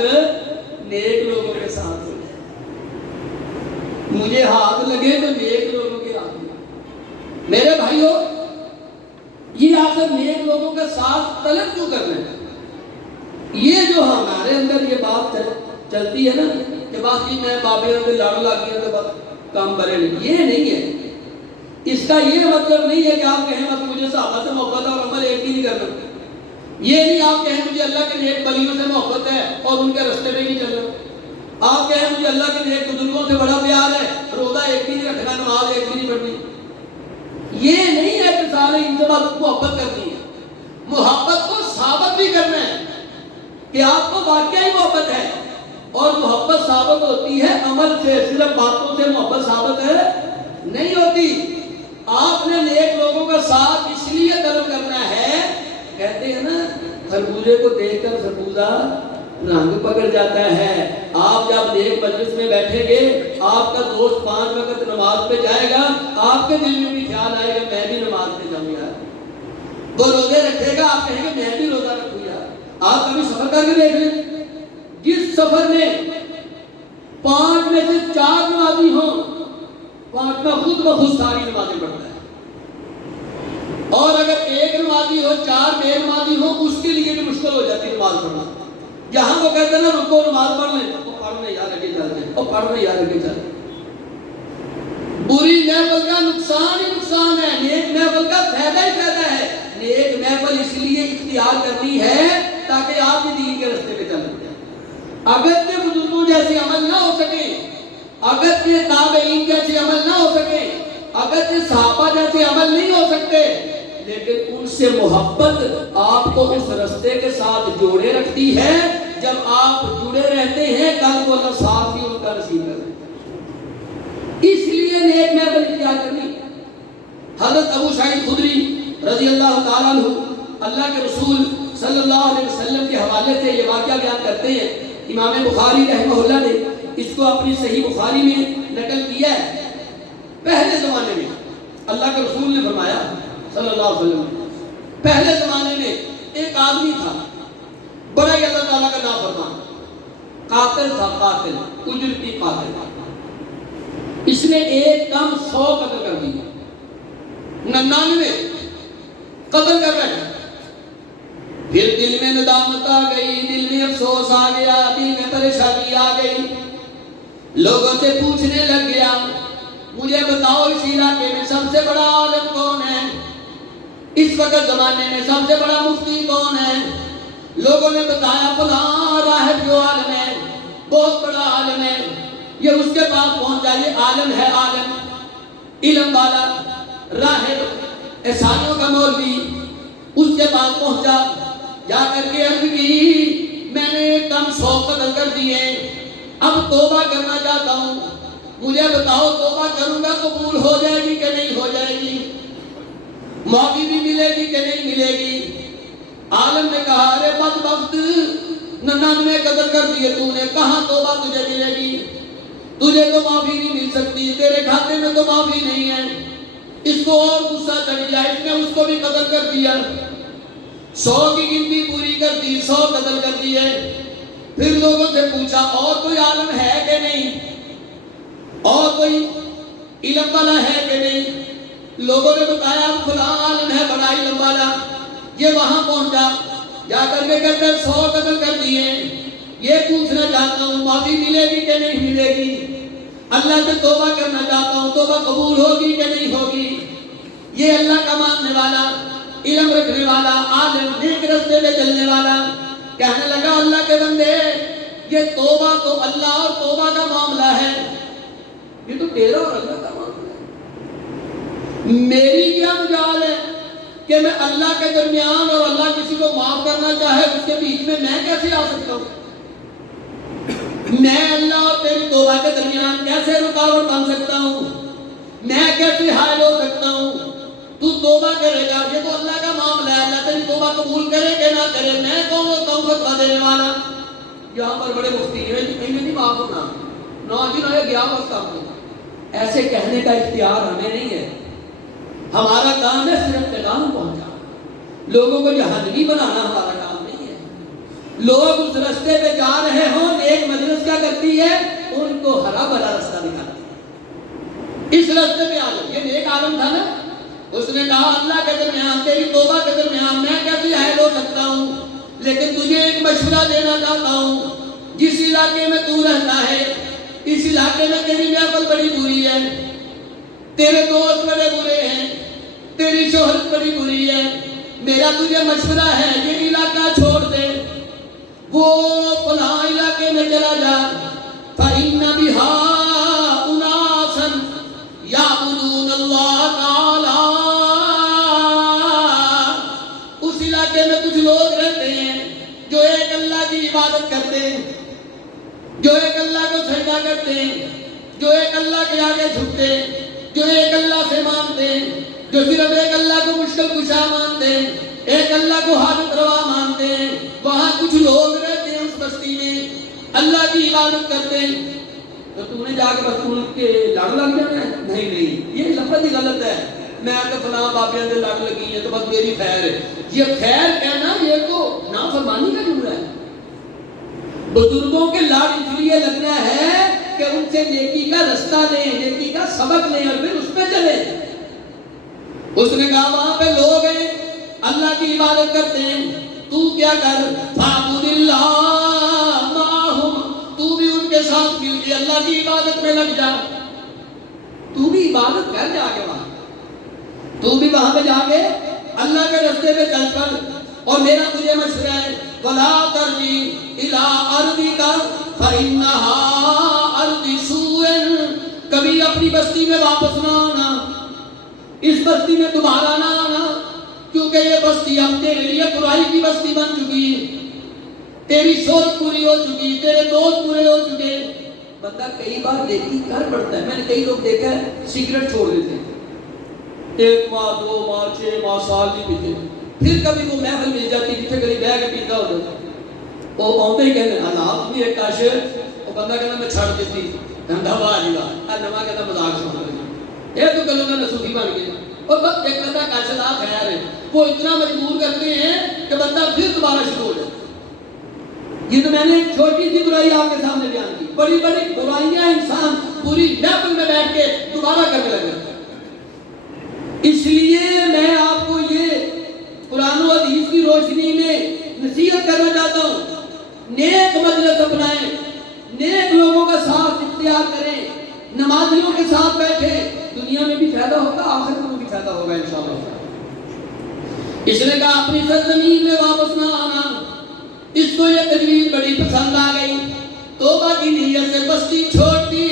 نیک لوگوں کے ساتھ ہو جائے، مجھے ہاتھ لگے تو نیک لوگوں کے ہاتھ لگے۔ میرے بھائیوں، یہ آخر نیک لوگوں کا ساتھ طلب کیوں کرنا ہے؟ یہ جو ہمارے اندر یہ بات چلتی ہے نا کہ بات جی میں بابے اندر لڑ لگ گیا تو بات کام کرے نہیں، یہ نہیں ہے۔ اس کا یہ مطلب نہیں ہے کہ آپ کہیں بس مجھے صحابہ سے محبت ہے اور عمل ایک بھی نہیں کرنا، یہ نہیں آپ کہیں مجھے اللہ کے نیک ولیوں سے محبت ہے اور ان کے رستے میں نہیں چلنا، آپ کہیں مجھے اللہ کے نیک بزرگوں سے بڑا پیار ہے، روزہ ایک بھی نہیں رکھنا، نماز ایک بھی نہیں پڑھنی۔ یہ نہیں ہے کہ سارے ان سے بات محبت کرنی ہے، محبت کو ثابت بھی کرنا ہے کہ آپ کو واقعی محبت ہے، اور محبت ثابت ہوتی ہے عمل سے، صرف باتوں سے محبت ثابت نہیں ہوتی۔ آپ نے نیک لوگوں کا ساتھ اس لیے طلب کرنا ہے، کہتے ہیں نا خربوزے کو دیکھ کر خربوزہ رنگ پکڑ جاتا ہے۔ آپ جب نیک مجلس میں بیٹھیں گے، آپ کا دوست 5 وقت نماز پہ جائے گا، آپ کے دل میں بھی خیال آئے گا میں بھی نماز پہ جاؤں گا، وہ روزے رکھے گا، آپ کہیں گے میں بھی روزہ رکھوں گا۔ آپ کبھی سفر کر کے دیکھ لیں، جس سفر میں 5 میں سے 4 نمازی ہوں، 5واں خود بخود ساری نمازیں پڑھتا ہے، اور اگر ایک نمازی ہو 4 بے نمازی ہو، اس کے لیے بھی مشکل ہو جاتی ہے نماز پڑھنا۔ جہاں وہ کہتے ہیں نا رکو نماز پڑھ لیں، وہ پڑھ نہیں یار آگے چلتے ہیں، وہ پڑھ نہیں یار آگے چلتے ہیں۔ بری محفل کا نقصان ہی نقصان ہے، نیک محفل کا فائدہ ہی فائدہ ہے۔ نیک محفل اس لیے اختیار کرنی ہے تاکہ آپ بھی دین کے رستے پہ چلیں۔ اگر کے بزرگوں جیسے عمل نہ ہو سکے، اگر کے تابعین جیسے عمل نہ ہو سکے، اگر کے صحابہ جیسے عمل نہیں ہو سکتے، لیکن ان سے محبت آپ کو اس رستے کے ساتھ جوڑے رکھتی ہے۔ جب آپ جڑے رہتے ہیں کل کو اللہ ساتھ ہی ان کا نصیب کرے، اس لیے نیک محفل اختیار کرنی۔ حضرت ابو سعید خدری رضی اللہ تعالیٰ عنہ اللہ کے رسول صلی اللہ علیہ وسلم کے حوالے سے یہ واقعہ بیان کرتے ہیں۔ امام بخاری رحمہ اللہ نے اس کو اپنی صحیح بخاری میں نقل کیا ہے۔ پہلے زمانے میں اللہ کے رسول نے فرمایا صلی اللہ علیہ وسلم، پہلے زمانے میں ایک آدمی تھا، بڑا ہی اللہ تعالیٰ کا نام فرمان، قاتل تھا، قاتل، اجرتی قاتل۔ اس نے ایک کم 100 قتل کر دی، 99 قتل کر رہے ہیں۔ پھر دل میں ندامت آ گئی، دل میں افسوس آ گیا، دل میں پریشانی آ گئی، لوگوں سے پوچھنے لگ گیا مجھے بتاؤ اس علاقے میں سب سے بڑا عالم کون ہے، اس وقت زمانے میں سب سے بڑا مفتی کون ہے؟ لوگوں نے بتایا فلاں راہب جو عالم ہے، بہت بڑا عالم ہے، یہ اس کے پاس پہنچا، یہ عالم ہے، عالم، علم والا، راہب، عیسائیوں کا مولوی، اس کے پاس پہنچا، جا کر کے عرض کی میں نے کم 100 قتل کر دیے، اب توبہ کرنا چاہتا ہوں، مجھے بتاؤ توبہ کروں گا قبول ہو جائے گی کہ نہیں ہو جائے گی، معافی بھی ملے گی کہ نہیں ملے گی؟ عالم نے کہا ارے بدبخت، 99 قتل کر دیے تو نے، کہاں توبہ تجھے ملے گی؟ تجھے تو معافی نہیں مل سکتی، تیرے کھاتے میں تو معافی نہیں ہے۔ اس کو اور غصہ چڑھ گیا، اس نے اس کو بھی قتل کر دیا، 100 کی گنتی پوری کر دی، 100 قتل کر دیے۔ پھر لوگوں سے پوچھا اور کوئی عالم ہے کہ نہیں، اور کوئی علم والا ہے کہ نہیں؟ لوگوں نے بتایا فلاں عالم ہے بڑا علم والا، یہ وہاں پہنچا، جا کر کے کہتے 100 قتل کر دیے، یہ پوچھنا چاہتا ہوں معافی ملے گی کہ نہیں ملے گی؟ اللہ سے توبہ کرنا چاہتا ہوں، توبہ قبول ہوگی کہ نہیں ہوگی؟ یہ اللہ کا ماننے والا علم رکھنے والا عالم نیک راستے پہ چلنے والا کہنے لگا اللہ کے بندے یہ توبہ تو اللہ اور توبہ کا معاملہ ہے، یہ تو تیرا اور اللہ کا معاملہ ہے، میری کیا مجال ہے کہ میں اللہ کے درمیان اور اللہ کسی کو معاف کرنا چاہے اس کے بیچ میں کیسے آ سکتا ہوں؟ میں اللہ اور تیری توبہ کے درمیان کیسے رکاوٹ بن سکتا ہوں؟ میں کیسے حائل ہو سکتا ہوں؟ تو توبہ کرے گا، یہ تو اللہ کا معاملہ ہے، اللہ تیری توبہ قبول کرے کہ نہ کرے، میں کون ہوتا ہوں فتویٰ دینے والا؟ یہاں پر بڑے مفتی ہیں انہیں نہیں معاف ہونا، نو جی نہ گیا وقت آپ کو، ایسے کہنے کا اختیار ہمیں نہیں ہے، ہمارا کام ہے صرف پیغام پہنچانا، لوگوں کو جہنمی بنانا ہمارا کام نہیں ہے۔ لوگ اس راستے پہ جا رہے ہوں، نیک مجلس کیا کرتی ہے؟ ان کو ہرا بھرا راستہ دکھاتی ہے، اس راستے پہ آ جاؤ۔ یہ نیک عالم تھا نا، اس نے کہا اللہ کے درمیان تیری توبہ کے درمیان میں کیسے حائل ہو سکتا ہوں، لیکن تجھے ایک مشورہ دینا چاہتا ہوں، جس علاقے میں تو رہتا ہے اس علاقے میں تیری محفل بڑی بری ہے، تیرے دوست بڑے برے ہیں، تیری شہرت بڑی بری ہے، میرا تجھے مشورہ ہے یہ علاقہ چھوڑ دے، وہ فلاں علاقے میں چلا جا، فَإِنَّ بِهَا أُنَاسًا يَعْبُدُونَ اللَّهَ تَعَالَىٰ، اس علاقے میں کچھ لوگ رہتے ہیں جو ایک اللہ کی عبادت کرتے ہیں، جو ایک اللہ کو سجدہ کرتے ہیں، جو ایک اللہ کے آگے جھکتے ہیں، جو ایک اللہ سے مانتے ہیں، جو صرف ایک اللہ کو مشکل کشا مانتے ہیں، ایک اللہ کو حاجت روا مانتے ہیں، وہاں کچھ لوگ رہتے ہیں اس بستی میں اللہ کی عبادت کرتے ہیں۔ تو تم نے جا کے بس ان کے لڑ لگ جانا ہے؟ نہیں نہیں، یہ لفظ ہی غلط ہے، میں تو فلاں بابیاں سے لڑ لگی ہیں تو بس میری خیر ہے، یہ خیر کہنا یہ تو نافرمانی کا جملہ ہے۔ بزرگوں کے لڑ اس لیے لگنا ہے کہ ان سے نیکی کا رستہ لیں، نیکی کا سبق لیں اور پھر اس پہ چلیں۔ اس نے کہا وہاں پہ لوگ ہیں اللہ کی عبادت کرتے ہیں، تو کیا کر فَاعْبُدِ اللَّهَ مَعَهُمْ، تو بھی ان کے ساتھ مل کے اللہ کی عبادت میں لگ جا، تو بھی عبادت کر جا کے وہاں، تو بھی وہاں پہ جا کے اللہ کے راستے پہ چل کر، اور میرا تجھے مشورہ ہے وَلَا تَرْجِعْ إِلَىٰ أَرْضِكَ فَإِنَّهَا أَرْضُ سُوءٍ، کبھی اپنی بستی میں واپس نہ آنا، اس بستی میں دوبارہ نہ آنا، کیونکہ یہ بستی اب تیرے لیے برائی کی بستی بن چکی ہے، تیری سوچ پوری ہو چکی، تیرے دوست پورے ہو چکے۔ بندہ کئی بار نیکی کر پڑتا ہے، میں نے کئی لوگ دیکھا ہے سگریٹ چھوڑ دیتے ہیں، 1 ماہ 2 ماہ 6 ماہ سال نہیں پیتے، پھر کبھی وہ محفل مل جاتی جتنے کبھی بہ کے پیتا ہوتا ہے، وہ آتے ہی کہتے ہیں حالات بھی ایک کاش، وہ بندہ کہتا میں چھڑ دیتی، کہتا واہ جی واہ، نما کہتا مذاق سنا لگا، یہ تو کلوں میں نصوفی بن گیا، اور بس ایک بندہ کاش لا خیر ہے، وہ اتنا مجبور کرتے ہیں کہ بندہ پھر دوبارہ شروع ہو جائے۔ یہ تو میں نے ایک چھوٹی سی برائی آپ کے سامنے بیان کی، بڑی بڑی برائیاں انسان پوری محفل میں بیٹھ کے دوبارہ کرنے لگ جاتا ہے۔ اس لیے میں آپ کو یہ قرآن و حدیث کی روشنی میں نصیحت کرنا چاہتا ہوں، نیک مجلس اپنائیں، نیک لوگوں کا ساتھ اختیار کریں، نمازیوں کے ساتھ بیٹھیں، دنیا میں بھی فائدہ ہوگا، آخرت میں بھی فائدہ ہوگا انشاءاللہ۔ اس نے کہا اپنی سرزمین میں واپس نہ آنا، اس کو یہ تجویز بڑی پسند آ گئی، توبہ کی نیت سے بستی چھوڑ دی،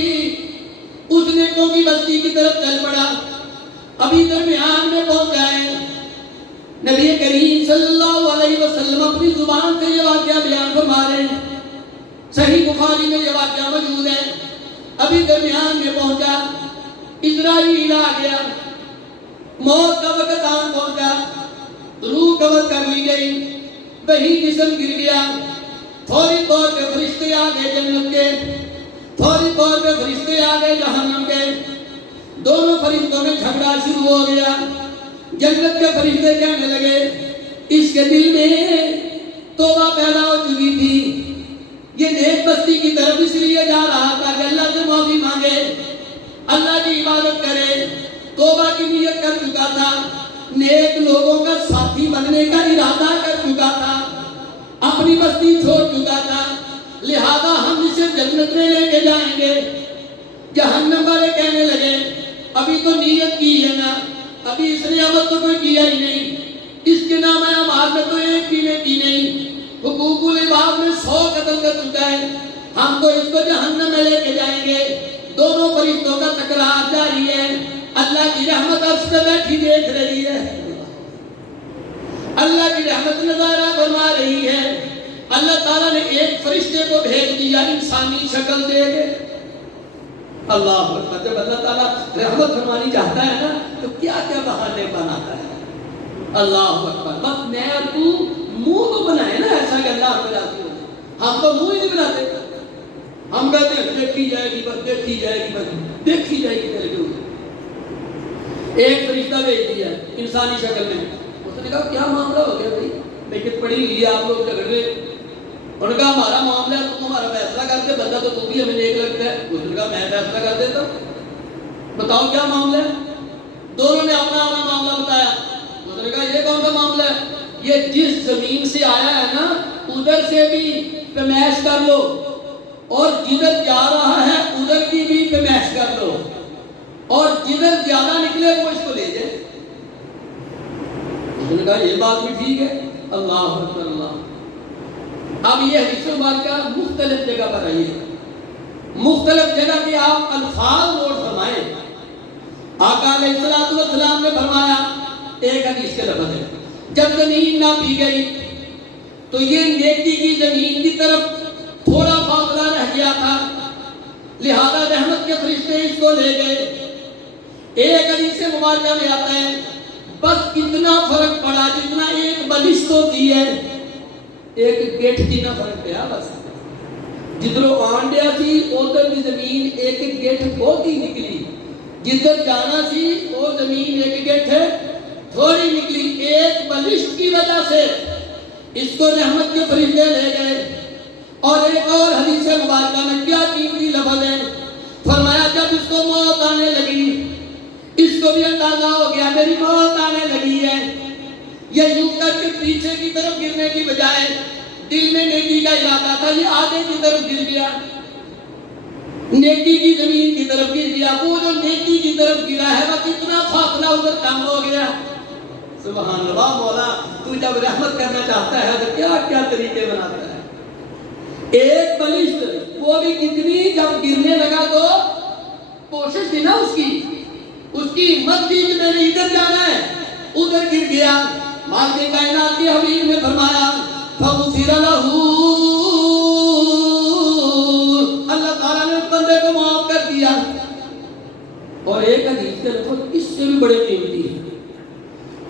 اس نیکوں کی بستی کی طرف چل پڑا۔ ابھی درمیان میں پہنچ گئے، نبی کریم صلی اللہ علیہ وسلم اپنی زبان سے یہ واقعہ بیان فرما رہے ہیں، صحیح بخاری میں یہ واقعہ موجود ہے۔ ابھی درمیان میں پہنچا، اسرائیل آ گیا، موت کا وقت آن پہنچا، روح قبض کر لی گئی، وہی جسم گر گیا، فوری طور پہ فرشتے آ گئے جنت کے، فوری طور پہ فرشتے آ گئے جہنم کے، دونوں فرشتوں میں جھگڑا شروع ہو گیا۔ جنت کے فرشتے کہنے لگے اس کے دل میں توبہ پیدا ہو چکی تھی، یہ نیک بستی کی طرف اس لیے جا رہا تھا کہ اللہ سے معافی مانگے، اللہ کی عبادت کرے، توبہ کی نیت کر چکا تھا، نیک لوگوں کا ساتھی بننے کا ارادہ کر چکا تھا، اپنی بستی چھوڑ چکا تھا، لہذا ہم اسے جنت میں لے کے جائیں گے۔ جہنم والے کہنے لگے ابھی تو نیت کی ہے نا، ابھی اس نے عمل تو کوئی کیا ہی نہیں، اس کے نام اعمال میں تو ایک بھی نیکی نہیں، حقوق العباد میں 100 قتل کر چکا ہے، ہم تو اس کو جہنم میں لے کے جائیں گے۔ دونوں فرشتوں کا تکرار جاری ہے، اللہ کی رحمت عرش پہ بیٹھی دیکھ رہی ہے، اللہ کی رحمت نظارہ فرما رہی ہے۔ اللہ تعالیٰ نے ایک فرشتے کو بھیج دیا انسانی شکل دے کے۔ اللہ اکبر، جب اللہ تعالیٰ رحمت فرمانی چاہتا ہے نا تو کیا کیا بہانے بناتا ہے۔ اللہ اکبر، بس میں اور تو منہ تو بنائے نا ایسا کہ اللہ ہم پہ راضی ہو جائے، ہم تو منہ ہی نہیں بناتے، ہم کہتے ہیں دیکھی جائے گی بس، دیکھی جائے گی بس، دیکھی جائے گی میرے کو۔ ایک فرشتہ بھیج دیا انسانی شکل میں، اس نے کہا کیا معاملہ ہو گیا بھائی، لیکن پڑھی ہوئی ہے آپ لوگ جھگڑ رہے، انہوں نے کہا ہمارا معاملہ ہے تو تمہارا فیصلہ کرتے، بندہ تو بھی ہمیں نیک لگتا ہے۔ اس نے کہا میں فیصلہ کر دیتا ہوں، بتاؤ کیا معاملہ ہے۔ دونوں نے اپنا اپنا معاملہ بتایا۔ اس نے کہا یہ کون سا معاملہ ہے، یہ جس زمین سے آیا ہے نا ادھر سے بھی پیمائش کر لو، اور جدھر جا رہا ہے ادھر کی بھی پیمائش کر لو، اور جدھر زیادہ نکلے وہ اس کو لے جائے۔ اس نے کہا یہ بات بھی ٹھیک ہے۔ اللہ اکبر اللہ۔ اب یہ حدیث مبارکہ مختلف جگہ پر آئی ہے، مختلف جگہ کے آپ الفاظ نوٹ فرمائیں۔ آقا علیہ السلام نے فرمایا، ایک حدیث کے لفظ ہے، جب زمین نہ پی گئی تو یہ نیکی کی زمین کی طرف تھوڑا فاصلہ رہ گیا تھا، لہذا رحمت کے فرشتے اس کو لے گئے۔ ایک حدیث مبارکہ میں آتا ہے بس اتنا فرق پڑا جتنا ایک بلش ہوتی ہے، ایک گیٹ کی نہ فرق پیا، بس جدھروں آنڈیا سی ادھر کی زمین ایک گیٹ بہت ہی نکلی، جدھر جانا سی وہ زمین ایک گیٹ ہے تھوڑی نکلی، ایک بلش کی وجہ سے اس کو رحمت کے فرشتے لے گئے۔ اور ایک اور حدیث مبارکہ میں کیا قیمتی لفظ ہے، فرمایا جب اس کو موت آنے لگی، اس کو بھی اندازہ ہو گیا میری موت آنے لگی ہے، یہ یوں کر کے پیچھے کی طرف گرنے کی بجائے دل میں نیکی کا ارادہ تھا، یہ آگے کی طرف گر گیا، نیکی کی زمین کی طرف گر گیا۔ وہ جو نیکی کی طرف گرا ہے وہ کتنا فاصلہ ادھر کم ہو گیا۔ سبحان اللہ، مولا تو جب رحمت کرنا چاہتا ہے تو کیا کیا طریقے بناتا ہے۔ ایک بلش وہ بھی کتنی، جب گرنے لگا تو کوشش تھی نا اس کی ہمت تھی کہ میں نے ادھر جانا ہے، ادھر گر گیا۔ مالک کائنات کے حبیب نے فرمایا فغفر لہ، اللہ تعالیٰ نے اس بندے کو معاف کر دیا۔ اور ایک حدیث کے لفظ اس سے بھی بڑے قیمتی ہیں،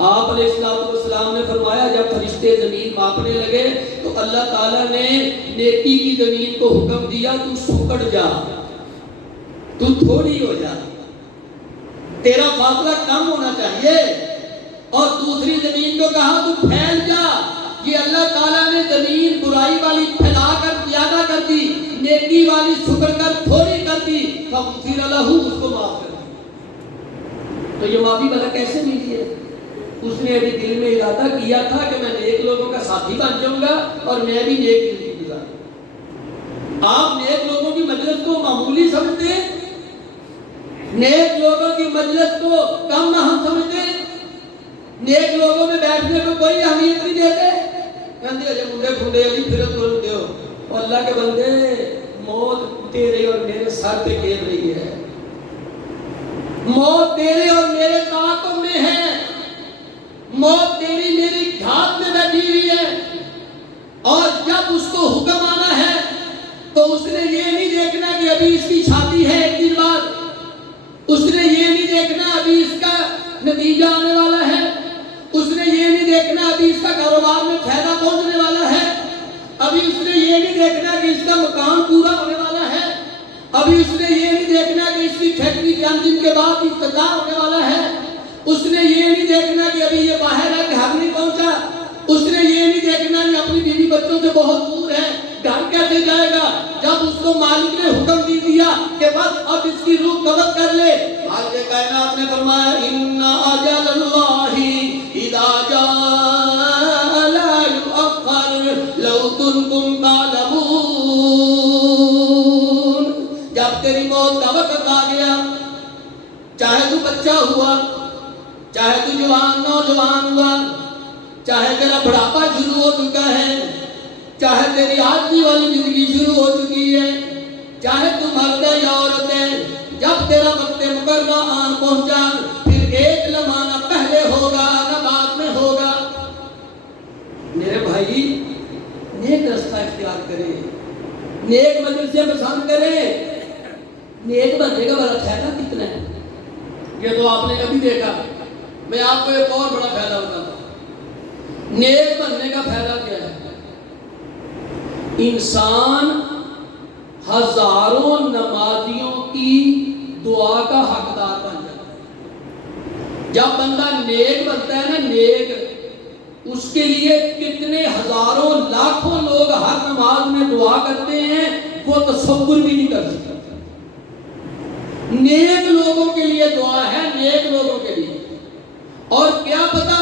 آپ علیہ السلام نے فرمایا جب فرشتے زمین ماپنے لگے تو اللہ تعالیٰ نے نیکی کی زمین کو حکم دیا تو سکڑ جا، تو تھوڑی ہو جا، تیرا فاصلہ کم ہونا چاہیے، اور دوسری زمین کو کہا تو پھیل جا۔ یہ اللہ تعالیٰ نے زمین برائی والی پھیلا کر زیادہ کر دی، نیکی والی سکڑ کر تھوڑی کر دی، فغفر لہ، اس کو معاف کر دی۔ تو یہ معافی بھلا کیسے ملی ہے؟ اس نے ابھی دل میں ارادہ کیا تھا کہ میں نیک لوگوں کا ساتھی بن جاؤں گا اور میں بھی نیک زندگی گزاروں۔ آپ نیک لوگوں کی مجلس کو معمولی سمجھتے ہیں، نیک لوگوں کی مجلس کو کم اہم سمجھتے ہیں، نیک لوگوں میں بیٹھنے کو کوئی اہمیت نہیں دیتے، کہتے ہیں منڈے پھنڈے علی پھر تم دے ہو، اور اللہ کے بندے موت تیرے اور میرے سر پہ کھیل رہی ہے، موت تیرے اور میرے تعاقب میں ہے، موت تیری میری گھات میں بیٹھی ہوئی ہے، اور جب اس کو حکم آنا ہے تو اس نے یہ نہیں دیکھنا کہ ابھی اس کی شادی ہے ایک دن بعد، اس نے یہ نہیں دیکھنا ابھی اس کا نتیجہ آنے والا ہے، اس نے یہ نہیں دیکھنا ابھی اس کا کاروبار میں فائدہ پہنچنے والا ہے، ابھی اس نے یہ نہیں دیکھنا کہ اس کا مکان پورا ہونے والا ہے، ابھی اس نے یہ نہیں دیکھنا کہ اس کی فیکٹری چند دن کے بعد افتتاح ہونے والا ہے، اس نے یہ نہیں دیکھنا کہ ابھی یہ باہر ہے گھر نہیں پہنچا، اس نے یہ نہیں دیکھنا کہ اپنی بیوی بچوں سے بہت دور ہے گھر کیسے جائے گا۔ جب اس کو مالک نے حکم دیا کہ بس اب اس کی روح قبض کر لے، مالک کائنات نے فرمایا ان اجل اللہ اذا جاء لا یؤخر لو کنتم تعلمون، جب تیری موت کا وقت آ گیا، چاہے تو بچہ ہوا، چاہے تو جوان نوجوان ہوا، چاہے تیرا بڑھاپا شروع ہو چکا ہے، چاہے تیری آدمی والی زندگی شروع ہو چکی ہے، چاہے تم مرد ہے یا عورت ہے، جب تیرا وقت مقررہ آن پہنچا پھر ایک لمحہ نہ پہلے ہوگا نہ بعد میں ہوگا۔ میرے بھائی نیک رستہ اختیار کریں، نیک مجلسیں پسند کریں۔ نیک بننے کا بڑا فائدہ کتنا ہے یہ تو آپ نے ابھی دیکھا۔ میں آپ کو ایک اور بڑا فائدہ بتاتا ہوں۔ نیک بننے کا فائدہ کیا ہے؟ انسان ہزاروں نمازیوں کی دعا کا حقدار بن جاتا ہے۔ جب بندہ نیک بنتا ہے نا، نیک، اس کے لیے کتنے ہزاروں لاکھوں لوگ ہر نماز میں دعا کرتے ہیں وہ تصور بھی نہیں کر سکتا۔ نیک لوگوں کے لیے دعا ہے، نیک لوگوں کے لیے۔ اور کیا پتا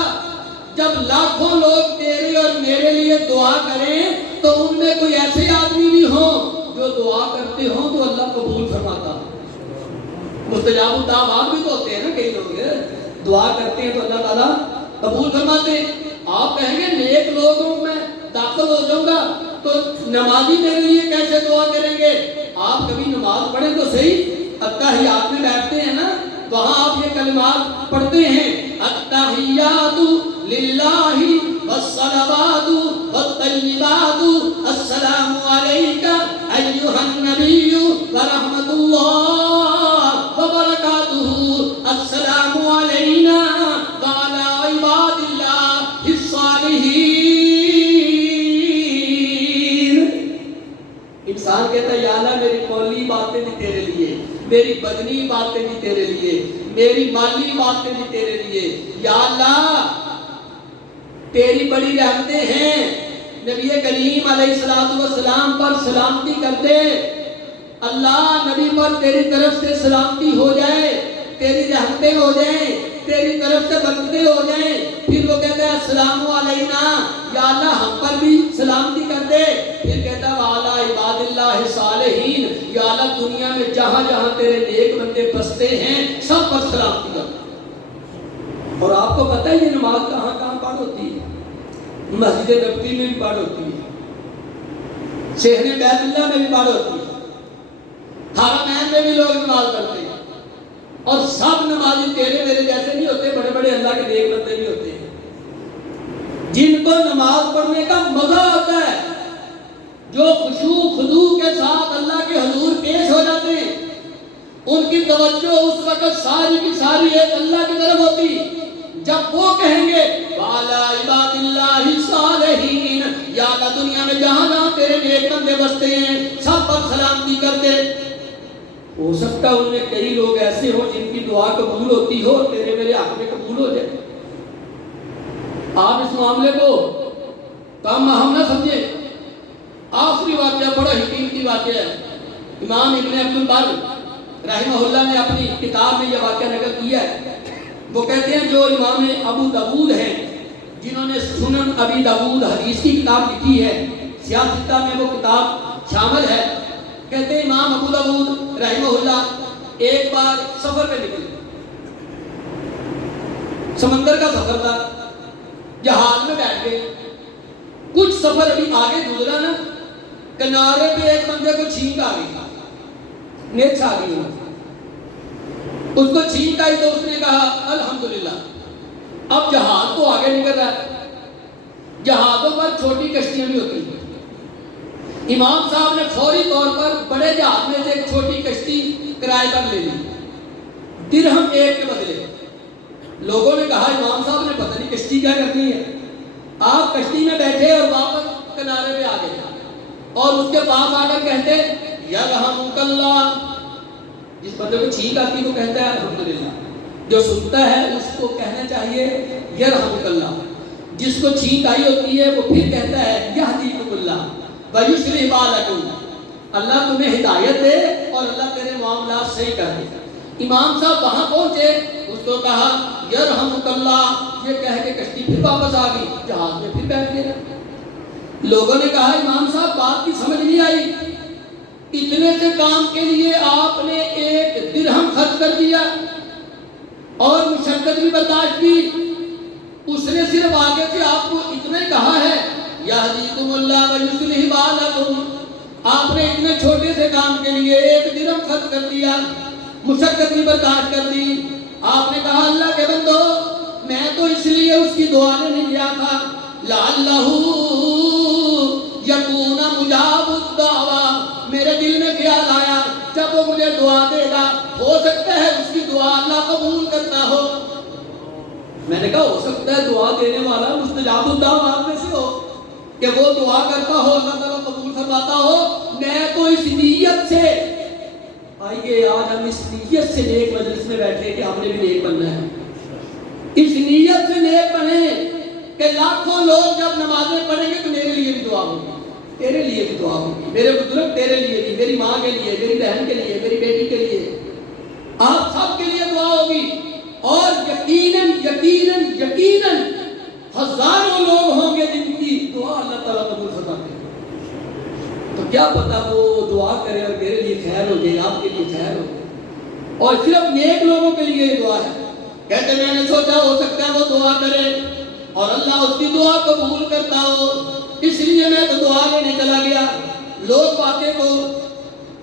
جب لاکھوں لوگ تیرے اور میرے لیے دعا کریں تو ان میں کوئی ایسے آدمی بھی ہوں جو دعا کرتے ہوں تو اللہ قبول فرماتا۔ مستجاب الدعوات بھی تو ہوتے ہیں نا، کئی لوگ دعا کرتے ہیں تو اللہ تعالیٰ قبول فرماتے ہیں۔ آپ کہیں گے نیک لوگوں میں داخل ہو جاؤں گا تو نمازی میرے لیے کیسے دعا کریں گے؟ آپ کبھی نماز پڑھیں تو صحیح، اتحیات میں بیٹھتے ہیں نا، وہاں آپ یہ کلمات پڑھتے ہیں، التحیات للہ والصلوات والطیبات السلام علیک ایھا النبی ورحمۃ اللہ وبرکاتہ، السلام علینا وعلی عباد اللہ الصالحین۔ انسان کہتا ہے یا اللہ میری قولی باتیں بھی تیرے لیے، میری بدنی باتیں بھی تیرے لیے، میری مالی باتیں بھی تیرے لیے۔ یا اللہ تیری بڑی رحمتیں ہیں، نبی کریم علیہ السلام پر سلامتی کر دے۔ اللہ نبی پر تیری طرف سے سلامتی ہو جائے، تیری رحمتیں ہو جائیں، تیری طرف سے برکتیں ہو جائیں۔ پھر وہ کہتا ہے السلام علینا، یا اللہ ہم پر بھی سلامتی کر دے۔ پھر کہتا ہے وعلی عباد اللہ صالحین، یا اللہ دنیا میں جہاں جہاں تیرے نیک بندے بستے ہیں سب پر سلامتی کر دے۔ اور آپ کو پتہ ہے یہ نماز کہاں کہاں پڑھ ہوتی ہے؟ مسجد نبوی میں بھی پڑھ ہوتی ہے، صحن بیت اللہ میں بھی پڑھ ہوتی ہے، حرمین میں بھی لوگ نماز پڑھتے ہیں۔ اور سب نمازی تیرے میرے جیسے نہیں ہوتے، بڑے بڑے اللہ کے نیک بندے بھی ہوتے ہیں جن کو نماز پڑھنے کا مزہ آتا ہے، جو خشوع خضوع کے ساتھ اللہ کے حضور پیش ہو جاتے ہیں۔ ان کی توجہ اس وقت ساری کی ساری ایک اللہ کی طرف ہوتی جب وہ کہیں گے وعلی عباد اللہ الصالحین، یا اللہ دنیا میں جہاں جہاں تیرے نیک بندے بستے ہیں سب پر سلامتی کر دے۔ ہو سکتا ہے ان میں کئی لوگ ایسے ہوں جن کی دعا قبول ہوتی ہو، تیرے میرے حق میں قبول ہو جائے۔ آپ اس معاملے کو کام اہم نہ سمجھیں۔ آخری واقعہ بڑا ہی قیمتی واقعہ ہے۔ امام ابن عبد البر رحمہ اللہ نے اپنی کتاب میں یہ واقعہ نقل کیا ہے۔ وہ کہتے ہیں جو امام ابو داؤد ہیں جنہوں نے سنن ابی داؤد حدیث کی کتاب لکھی ہے، سیاستہ میں وہ کتاب شامل ہے۔ کہتے ہیں امام ابو داؤد رحمہ اللہ ایک بار سفر پہ نکلے، سمندر کا سفر تھا، جہاز میں بیٹھ گئے۔ کچھ سفر ابھی آگے گزرا نا، کنارے پہ ایک بندے کو چھینک آ گئی، نیچ آ گئی، اس کو چھینک آئی تو اس نے کہا الحمدللہ۔ اب جہاز تو آگے نکل رہا ہے، جہازوں پر چھوٹی کشتیاں بھی ہوتی ہیں۔ امام صاحب نے فوری طور پر بڑے جہاز میں سے ایک چھوٹی کشتی کرائے پر لے لی، درہم 1 کے بدلے۔ لوگوں نے کہا امام صاحب نے پتہ نہیں کشتی کیا کرنی ہے۔ آپ کشتی میں بیٹھے اور واپس کنارے پہ آ گئے اور اس کے پاس آ کر کہتے یرحمک اللہ۔ جس بندے کو چھینک آتی وہ کہتا ہے الحمدللہ، جو سنتا ہے اس کو کہنا چاہیے یرحمک اللہ۔ جس کو چھینک آئی ہوتی ہے وہ پھر کہتا ہے یہدیکم اللہ ویصلح بالکم، اللہ تمہیں ہدایت دے اور اللہ تیرے معاملات صحیح کر دے۔ امام صاحب وہاں پہنچے، اس کو کہا یرحمک اللہ، یہ کہہ کے کشتی پھر واپس آ گئی، جہاز میں پھر بیٹھ گیا۔ لوگوں نے کہا امام صاحب بات کی سمجھ نہیں آئی، اتنے سے کام کے لیے آپ نے 1 درہم خرچ کر دیا اور مشقت بھی برداشت کی، اس نے صرف آگے سے آپ کو اتنا ہی کہا ہے یہدیکم اللہ ویصلح بالکم، آپ نے اتنے چھوٹے سے کام کے لیے 1 درہم خرچ کر دیا، مشقت بھی برداشت کر دی. آپ نے کہا اللہ کے بندو میں تو اس لیے اس کی دعا لینے گیا تھا لعلہ یکون مجاب الدعویٰ، میرے دل میں خیال آیا جب وہ مجھے دعا دے گا ہو سکتا ہے اس کی دعا اللہ قبول کرتا ہو. میں نے کہا ہو سکتا ہے دعا دینے والا مستجاب الدعویٰ میں سے ہو کہ وہ دعا کرتا ہو اللہ تعالیٰ قبول فرماتا ہو. میں تو اس نیت سے، آئیے آج ہم اس نیت سے نیک مجلس میں بیٹھے کہ ہم نے بھی نیک بننا ہے، اس نیت سے نیک بنے کہ لاکھوں لوگ جب نمازیں پڑھیں گے تو میرے لیے بھی دعا ہوگی، تیرے لیے بھی دعا ہوگی، میرے بزرگ تیرے لیے بھی، میری ماں کے لیے، میری بہن کے لیے، میری بیٹی کے لیے، آپ سب کے لیے دعا ہوگی. اور یقیناً یقیناً یقیناً ہزاروں لوگ ہوں گے جن کی دعا اللہ تعالیٰ قبول فرماتے ہیں. تو کیا پتا وہ دعا کرے اور میرے لیے خیر ہو جائے، آپ کے لیے خیر ہو جائے. اور صرف نیک لوگوں کے لیے یہ دعا ہے. کہتے میں نے سوچا ہو سکتا ہے وہ دعا کرے اور اللہ اس کی دعا قبول کرتا ہو، اس لیے میں تو دعا لینے چلا گیا. لوگ باتیں کو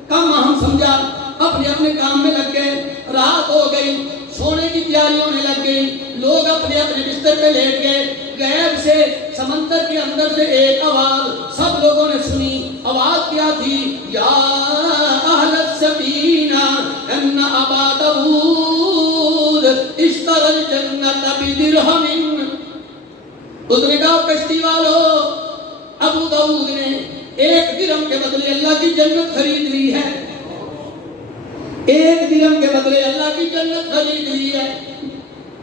کم اہم سمجھا، اپنے اپنے کام میں لگ گئے. رات ہو گئی، سونے کی تیاری ہونے لگ گئی، لوگ اپنے اپنے بستر پہ لیٹ گئے. غیب سے سمندر کے اندر سے ایک آواز سب لوگوں نے سنی. آواز کیا تھی؟ یا اہل السفینہ ان ابا داؤد اشتری الجنت بدرہم. اس نے کہا کشتی والو، ابو داؤد نے 1 درہم کے بدلے اللہ کی جنت خرید لی ہے، 1 درہم کے بدلے اللہ کی جنت خرید لی ہے.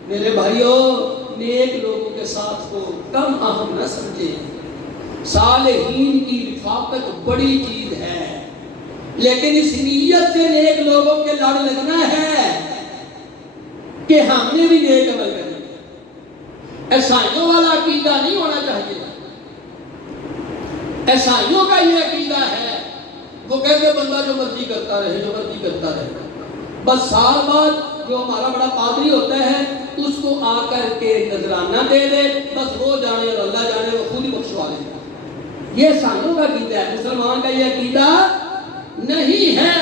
میرے بھائیوں، نیک لوگوں کے ساتھ کو کم اہم نہ سمجھیں. صالحین کی رفاقت بڑی چیز ہے، لیکن اس نیت سے نیک لوگوں کے لڑ لگنا ہے کہ ہم نے بھی نیک عمل کرنا. عیسائیوں والا عقیدہ نہیں ہونا چاہیے. عیسائیوں کا یہ عقیدہ ہے، وہ کہتے بندہ جو مرضی کرتا رہے، جو مرضی کرتا رہے، بس سال بعد جو ہمارا بڑا پادری ہوتا ہے اس کو آ کر کے نذرانہ دے دے، بس وہ جانے اور اللہ جانے، وہ خود ہی بخشوا لے. یہ عیسائیوں کا عقیدہ ہے، مسلمان کا یہ عقیدہ نہیں ہے.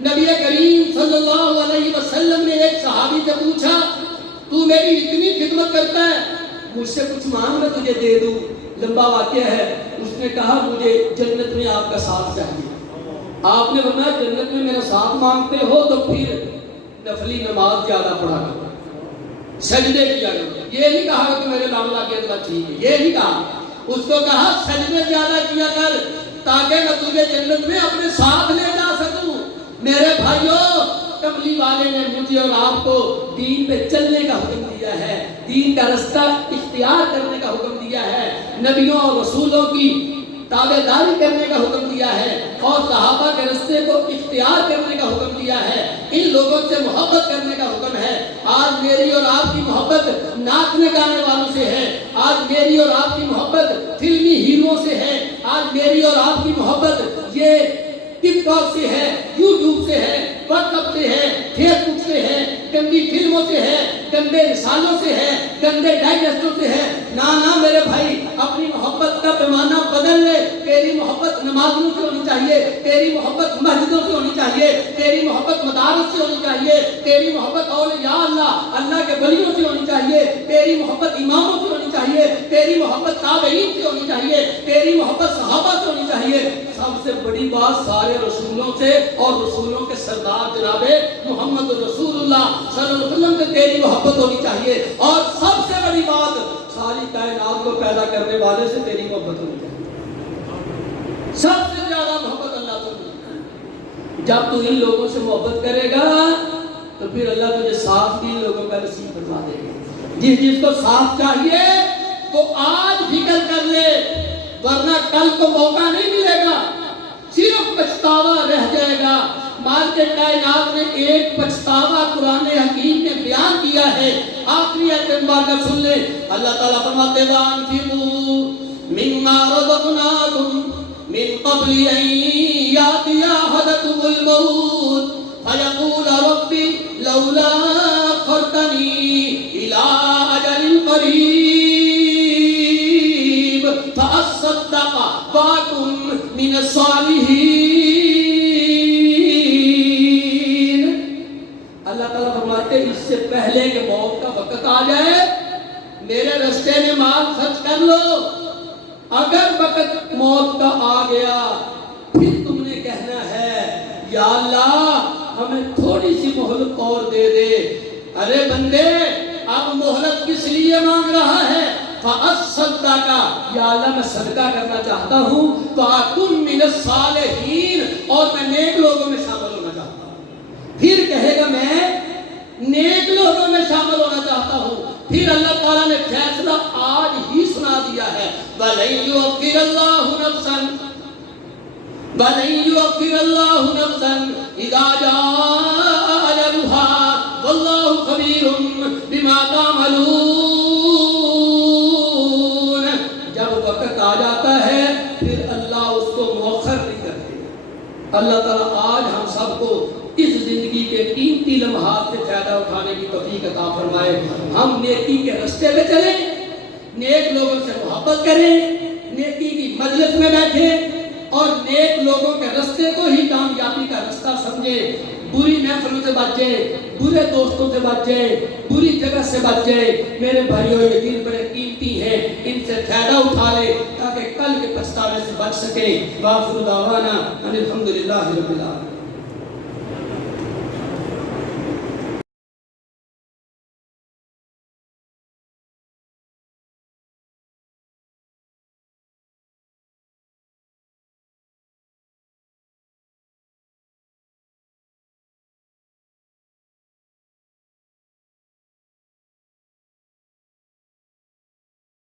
نبی کریم صلی اللہ علیہ وسلم نے ایک صحابی سے پوچھا تو میری اتنی خدمت کرتا ہے، مجھ سے کچھ مانگ میں تجھے دے دوں. لمبا واقعہ ہے. اس نے کہا مجھے جنت میں آپ کا ساتھ چاہیے. آپ نے فرمایا جنت میں میرا ساتھ مانگتے ہو تو پھر نفلی نماز زیادہ پڑھا کرو، سجدے کیا کرو. یہ نہیں کہا کہ میرے نام لا کے اللہ ٹھیک ہے، یہ نہیں کہا. اس کو کہا سجدے زیادہ کیا کر تاکہ میں تجھے جنت میں اپنے ساتھ لے جا سکوں. میرے بھائیوں، کملی والے نے مجھے اور آپ کو دین پہ چلنے کا حکم دیا ہے، دین کا رستہ اختیار کرنے کا حکم دیا ہے، نبیوں اور رسولوں کی تابعداری کرنے کا حکم دیا ہے اور صحابہ کے رستے کو اختیار کرنے کا حکم دیا ہے. ان لوگوں سے محبت کرنے کا حکم ہے. آج میری اور آپ کی محبت ناچنے گانے والوں سے ہے، آج میری اور آپ کی محبت فلمی ہیرو سے ہے، آج میری اور آپ کی محبت یہ ٹک ٹاک سے ہے، یوٹیوب سے ہے، واٹس ایپ سے ہے، فیس بک سے ہے، گندی فلموں سے ہے، گندے رسالوں سے ہے، گندے ڈائجسٹوں سے ہے. نہ میرے بھائی، اپنی محبت کا پیمانہ بدل لے. تیری محبت نمازوں سے ہونی چاہیے، تیری محبت مسجدوں سے ہونی چاہیے، تیری محبت مدارس سے ہونی چاہیے، تیری محبت اولیاء اللہ کے ولیوں سے ہونی چاہیے، تیری محبت اماموں سے ہونی چاہیے، تیری محبت تابعین سے ہونی چاہیے، تیری محبت صحابہ سے ہونی چاہیے. سب سے بڑی بات سارے رسولوں سے اور رسولوں کے سردار جناب محمد رسول اللہ صلی اللہ علیہ وسلم سے تیری محبت ہونی چاہیے. اور سب سے بڑی بات ساری کائنات کو پیدا کرنے والے سے تیری محبت ہونی چاہیے. سب سے زیادہ محبت اللہ سے ہونی چاہیے. جب تو ان لوگوں سے محبت کرے گا تو پھر اللہ تجھے صاف بھی ان لوگوں کا نصیب فرما دے گا. جس کو صاف چاہیے تو آج فکر کر لے، ورنہ کل کو موقع نہیں ملے گا، صرف پچھتاوا رہ جائے گا. مالک کائنات نے ایک پچھتاوا قرآن حکیم میں بیان کیا ہے. آخری ایت مبارکہ سن لیں. اللہ تعالیٰ فرماتے ہیں وَأَنفِقُوا مِمَّا رَزَقْنَاكُم مِّن قَبْلِ أَن يَأْتِيَ أَحَدَكُمُ الْمَوْتُ فَيَقُولَ رَبِّ لَوْلَا أَخَّرْتَنِي إِلَىٰ أَجَلٍ قَرِيبٍ الصالحین. اللہ تعالیٰ فرماتے ہیں اس سے پہلے کہ موت کا وقت آ جائے میرے رستے میں مال خرچ کر لو. اگر وقت موت کا آ گیا پھر تم نے کہنا ہے یا اللہ ہمیں تھوڑی سی مہلت اور دے دے. ارے بندے اب مہلت کس لیے مانگ رہا ہے؟ فَأَصَّدَّقَ، یا اللہ میں صدقہ کرنا چاہتا ہوں. فَأَكُن مِّنَ الصَّالِحِينَ، اور میں نیک لوگوں میں شامل ہونا چاہتا ہوں. پھر کہے گا میں نیک لوگوں میں شامل ہونا چاہتا ہوں. پھر اللہ تعالیٰ نے فیصلہ آج ہی سنا دیا ہے وَلَن يُؤَخِّرَ اللَّهُ نَفْسًا إِذَا جَاءَ أَجَلُهَا وَاللَّهُ خَبِيرٌ بِمَا تَعْمَلُونَ. جب وقت آ جاتا ہے پھر اللہ اس کو مؤخر نہیں کرتے. اللہ تعالیٰ آج ہم سب کو اس زندگی کے قیمتی لمحات سے فائدہ اٹھانے کی توفیق عطا فرمائے. ہم نیکی کے راستے پہ چلیں، نیک لوگوں سے محبت کریں، نیکی کی مجلس میں بیٹھیں اور نیک لوگوں کے راستے کو ہی کامیابی کا راستہ سمجھیں. بری محفلوں سے بچ جائیں، برے دوستوں سے بچ جائیں، بری جگہ سے بچ جائیں. میرے بھائیوں یہ دن بڑے قیمتی ہیں، ان سے فائدہ اٹھا لیں تاکہ کل کے پچھتاوے سے بچ سکیں. وآخر دعوانا ان الحمد للہ رب العالمین.